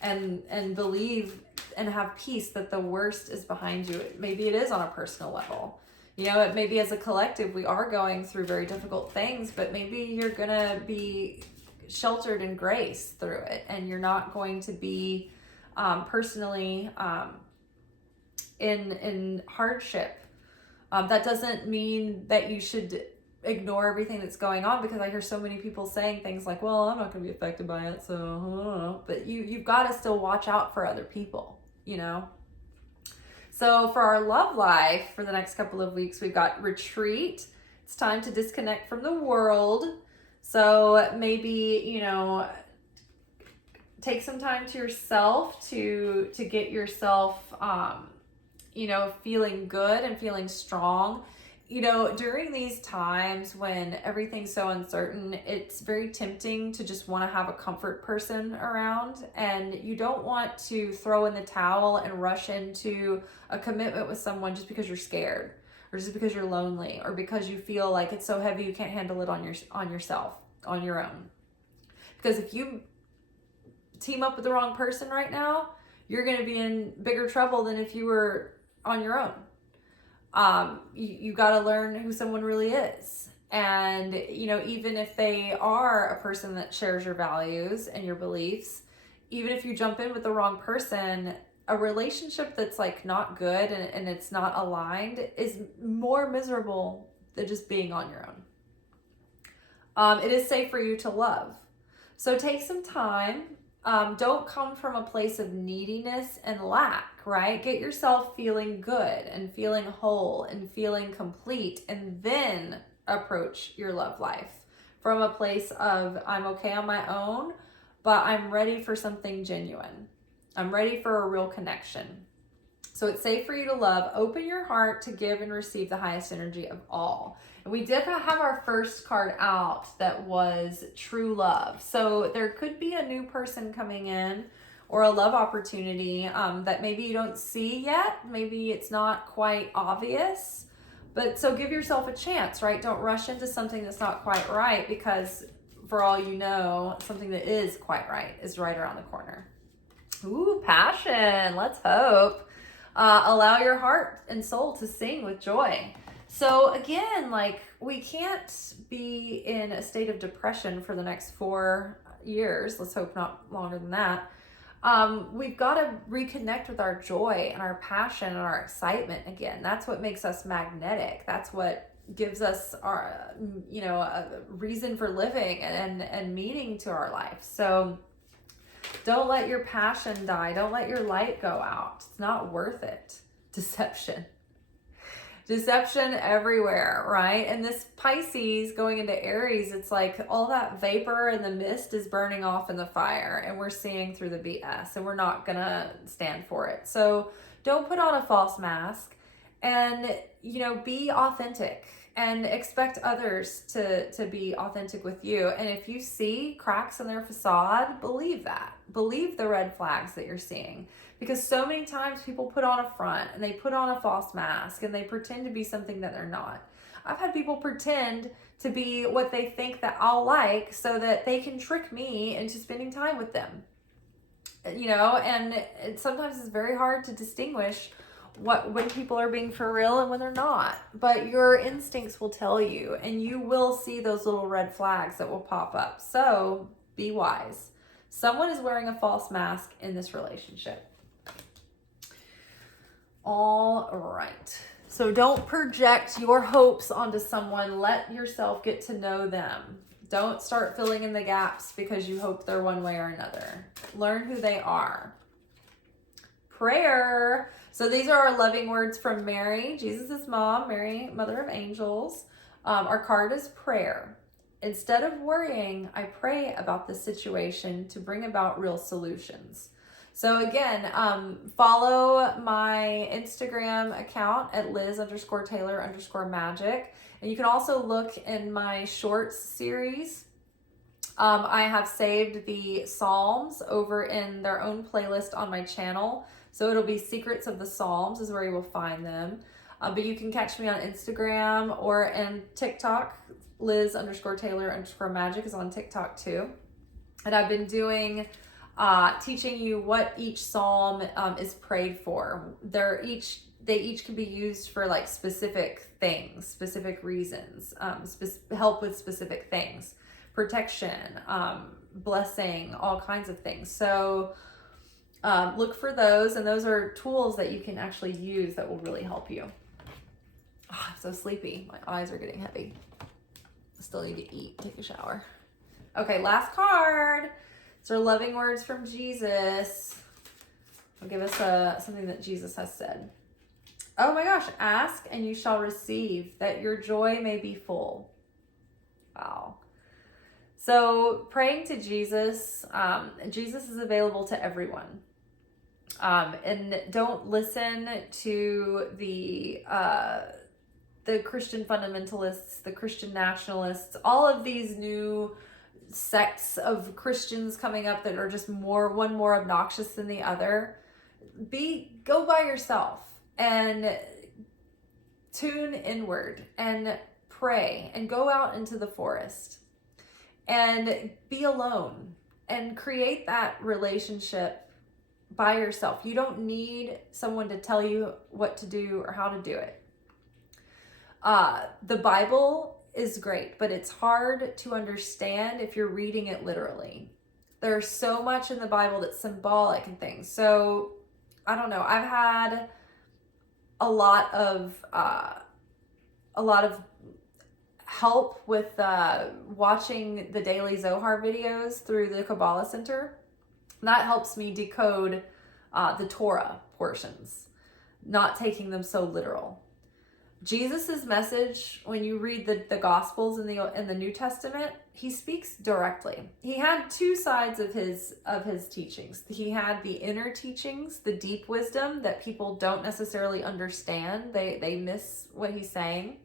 and believe and have peace that the worst is behind you. Maybe it is on a personal level. Maybe as a collective, we are going through very difficult things, but maybe you're going to be sheltered in grace through it, and you're not going to be personally in hardship That doesn't mean that you should ignore everything that's going on, because I hear so many people saying things like, well, I'm not going to be affected by it, so, but you've got to still watch out for other people, you know? So for our love life for the next couple of weeks, we've got retreat. It's time to disconnect from the world. So maybe, you know, take some time to yourself to get yourself, you know, feeling good and feeling strong. You know, during these times when everything's so uncertain, it's very tempting to just want to have a comfort person around, and you don't want to throw in the towel and rush into a commitment with someone just because you're scared, or just because you're lonely, or because you feel like it's so heavy you can't handle it on yourself, on your own. Because if you team up with the wrong person right now, you're going to be in bigger trouble than if you were on your own. You got to learn who someone really is. And, you know, even if they are a person that shares your values and your beliefs, even if you jump in with the wrong person, a relationship that's like not good and it's not aligned is more miserable than just being on your own. It is safe for you to love. So take some time. Don't come from a place of neediness and lack, right? Get yourself feeling good and feeling whole and feeling complete, and then approach your love life from a place of, I'm okay on my own, but I'm ready for something genuine. I'm ready for a real connection. So it's safe for you to love. Open your heart to give and receive the highest energy of all. And we did have our first card out that was true love. So there could be a new person coming in, or a love opportunity that maybe you don't see yet. Maybe it's not quite obvious. But so give yourself a chance, right? Don't rush into something that's not quite right, because for all you know, something that is quite right is right around the corner. Ooh, passion. Let's hope. Allow your heart and soul to sing with joy. So again, like, we can't be in a state of depression for the next 4 years. Let's hope not longer than that. We've got to reconnect with our joy and our passion and our excitement again. That's what makes us magnetic. That's what gives us our, you know, a reason for living and meaning to our life. So don't let your passion die. Don't let your light go out. It's not worth it. Deception everywhere, right? And this Pisces going into Aries, it's like all that vapor and the mist is burning off in the fire, and we're seeing through the BS, and we're not gonna stand for it. So don't put on a false mask, and, you know, be authentic and expect others to be authentic with you. And if you see cracks in their facade, believe that. Believe the red flags that you're seeing. Because so many times people put on a front and they put on a false mask and they pretend to be something that they're not. I've had people pretend to be what they think that I'll like so that they can trick me into spending time with them. You know, and sometimes it's very hard to distinguish when people are being for real and when they're not. But your instincts will tell you, and you will see those little red flags that will pop up. So be wise. Someone is wearing a false mask in this relationship. All right. So don't project your hopes onto someone. Let yourself get to know them. Don't start filling in the gaps because you hope they're one way or another. Learn who they are. Prayer. So these are our loving words from Mary, Jesus' mom, Mary, Mother of Angels. Our card is prayer. Instead of worrying, I pray about the situation to bring about real solutions. So again, follow my Instagram account at Liz_Taylor_Magick. And you can also look in my shorts series. I have saved the Psalms over in their own playlist on my channel. So it'll be Secrets of the Psalms is where you will find them. But you can catch me on Instagram or in TikTok. Liz_Taylor_Magick is on TikTok too. And I've been doing teaching you what each psalm is prayed for. They each can be used for like specific things, specific reasons, help with specific things, protection, blessing, all kinds of things. So look for those, and those are tools that you can actually use that will really help you. Oh, I'm so sleepy. My eyes are getting heavy. Still need to eat, take a shower. Okay, last card. It's our loving words from Jesus. It'll give us something that Jesus has said. Oh my gosh, ask and you shall receive, that your joy may be full. Wow. So praying to Jesus, Jesus is available to everyone. And don't listen to the Christian fundamentalists, the Christian nationalists, all of these new sects of Christians coming up that are just one more obnoxious than the other. Go by yourself and tune inward and pray and go out into the forest and be alone and create that relationship by yourself. You don't need someone to tell you what to do or how to do it. The Bible is great, but it's hard to understand if you're reading it literally. There's so much in the Bible that's symbolic and things. So I don't know. I've had a lot of help with watching the daily Zohar videos through the Kabbalah Center. That helps me decode the Torah portions, not taking them so literal. Jesus's message, when you read the Gospels in the New Testament, he speaks directly. He had two sides of his teachings. He had the inner teachings, the deep wisdom that people don't necessarily understand. They miss what he's saying.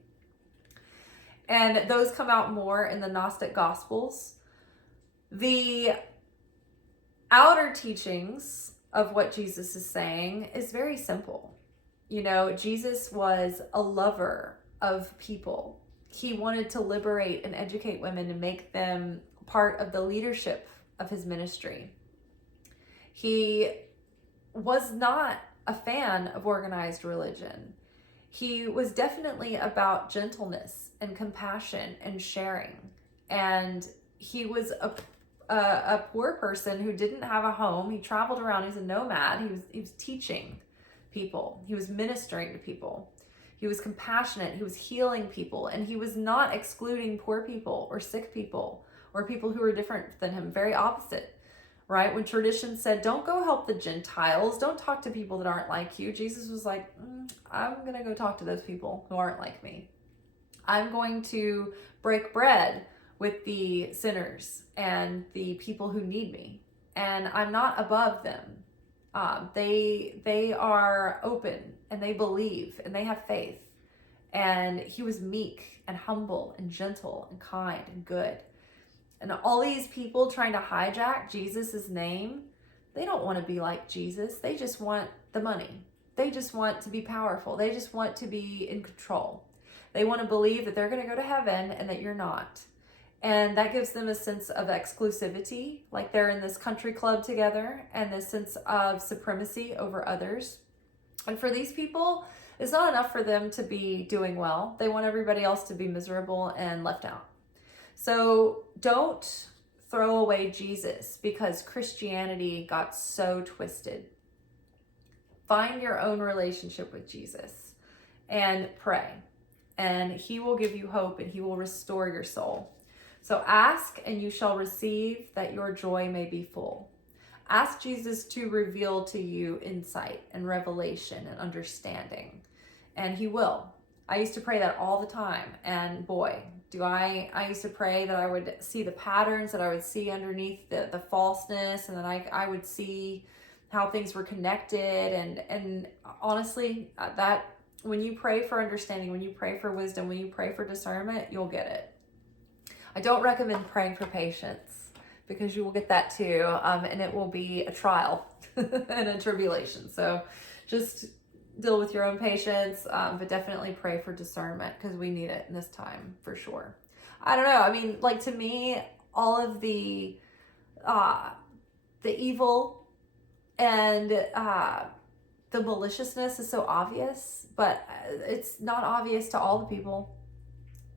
And those come out more in the Gnostic Gospels. The outer teachings of what Jesus is saying is very simple. You know, Jesus was a lover of people. He wanted to liberate and educate women and make them part of the leadership of his ministry. He was not a fan of organized religion. He was definitely about gentleness and compassion and sharing. And he was a poor person who didn't have a home. He traveled around. He was a nomad. He was teaching people. He was ministering to people. He was compassionate. He was healing people. And he was not excluding poor people or sick people or people who were different than him. Very opposite, right? When tradition said, don't go help the Gentiles, don't talk to people that aren't like you, Jesus was like, I'm going to go talk to those people who aren't like me. I'm going to break bread with the sinners and the people who need me. And I'm not above them. They are open and they believe and they have faith. And he was meek and humble and gentle and kind and good. And all these people trying to hijack Jesus's name, they don't want to be like Jesus. They just want the money. They just want to be powerful. They just want to be in control. They want to believe that they're going to go to heaven and that you're not. And that gives them a sense of exclusivity, like they're in this country club together, and this sense of supremacy over others. And for these people, it's not enough for them to be doing well. They want everybody else to be miserable and left out. So don't throw away Jesus because Christianity got so twisted. Find your own relationship with Jesus and pray. And he will give you hope and he will restore your soul. So ask and you shall receive, that your joy may be full. Ask Jesus to reveal to you insight and revelation and understanding. And he will. I used to pray that all the time. And boy, I used to pray that I would see the patterns, that I would see underneath the falseness, and then I would see how things were connected. And honestly, that when you pray for understanding, when you pray for wisdom, when you pray for discernment, you'll get it. I don't recommend praying for patience because you will get that too. And it will be a trial and a tribulation. So just deal with your own patience, but definitely pray for discernment because we need it in this time for sure. I don't know. I mean, like to me, all of the evil and the maliciousness is so obvious, but it's not obvious to all the people.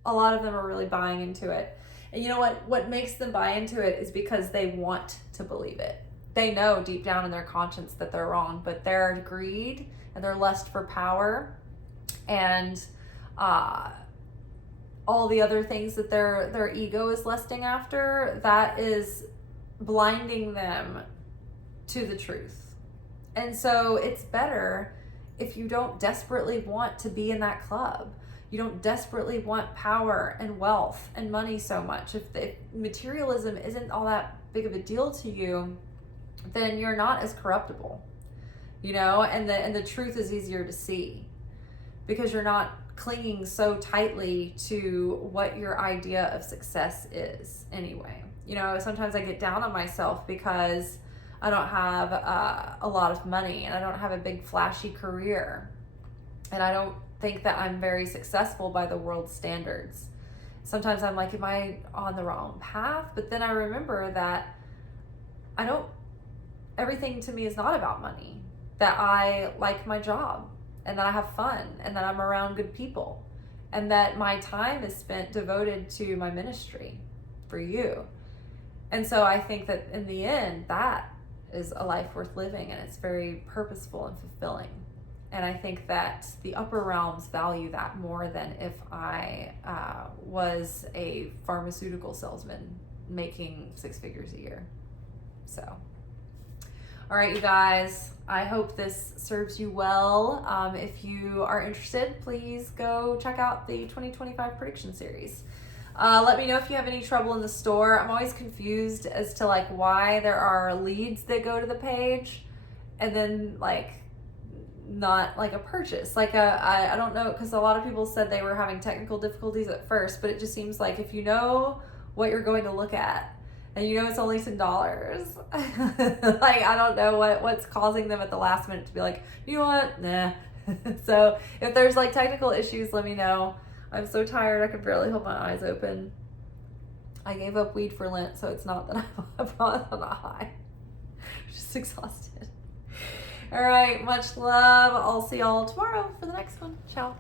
A lot of them are really buying into it. And you know what makes them buy into it is because they want to believe it. They know deep down in their conscience that they're wrong, but their greed and their lust for power and all the other things that their ego is lusting after, that is blinding them to the truth. And so it's better if you don't desperately want to be in that club. You don't desperately want power and wealth and money so much. If materialism isn't all that big of a deal to you, then you're not as corruptible, and the truth is easier to see because you're not clinging so tightly to what your idea of success is anyway. Sometimes I get down on myself because I don't have a lot of money and I don't have a big flashy career, and I don't think that I'm very successful by the world's standards. Sometimes I'm like, am I on the wrong path? But then I remember that everything to me is not about money, that I like my job and that I have fun and that I'm around good people and that my time is spent devoted to my ministry for you. And so I think that in the end, that is a life worth living, and it's very purposeful and fulfilling. And I think that the upper realms value that more than if I was a pharmaceutical salesman making 6 figures a year. So, all right, you guys, I hope this serves you well. If you are interested, please go check out the 2025 prediction series. Let me know if you have any trouble in the store. I'm always confused as to why there are leads that go to the page and then not a purchase. I don't know, because a lot of people said they were having technical difficulties at first, but it just seems like if you know what you're going to look at and it's only $10, I don't know what's causing them at the last minute to be like, you know what, nah. So if there's technical issues, let me know. I'm so tired I can barely hold my eyes open. I gave up weed for Lent, so it's not that I'm on a high. I'm just exhausted. All right, much love. I'll see y'all tomorrow for the next one. Ciao.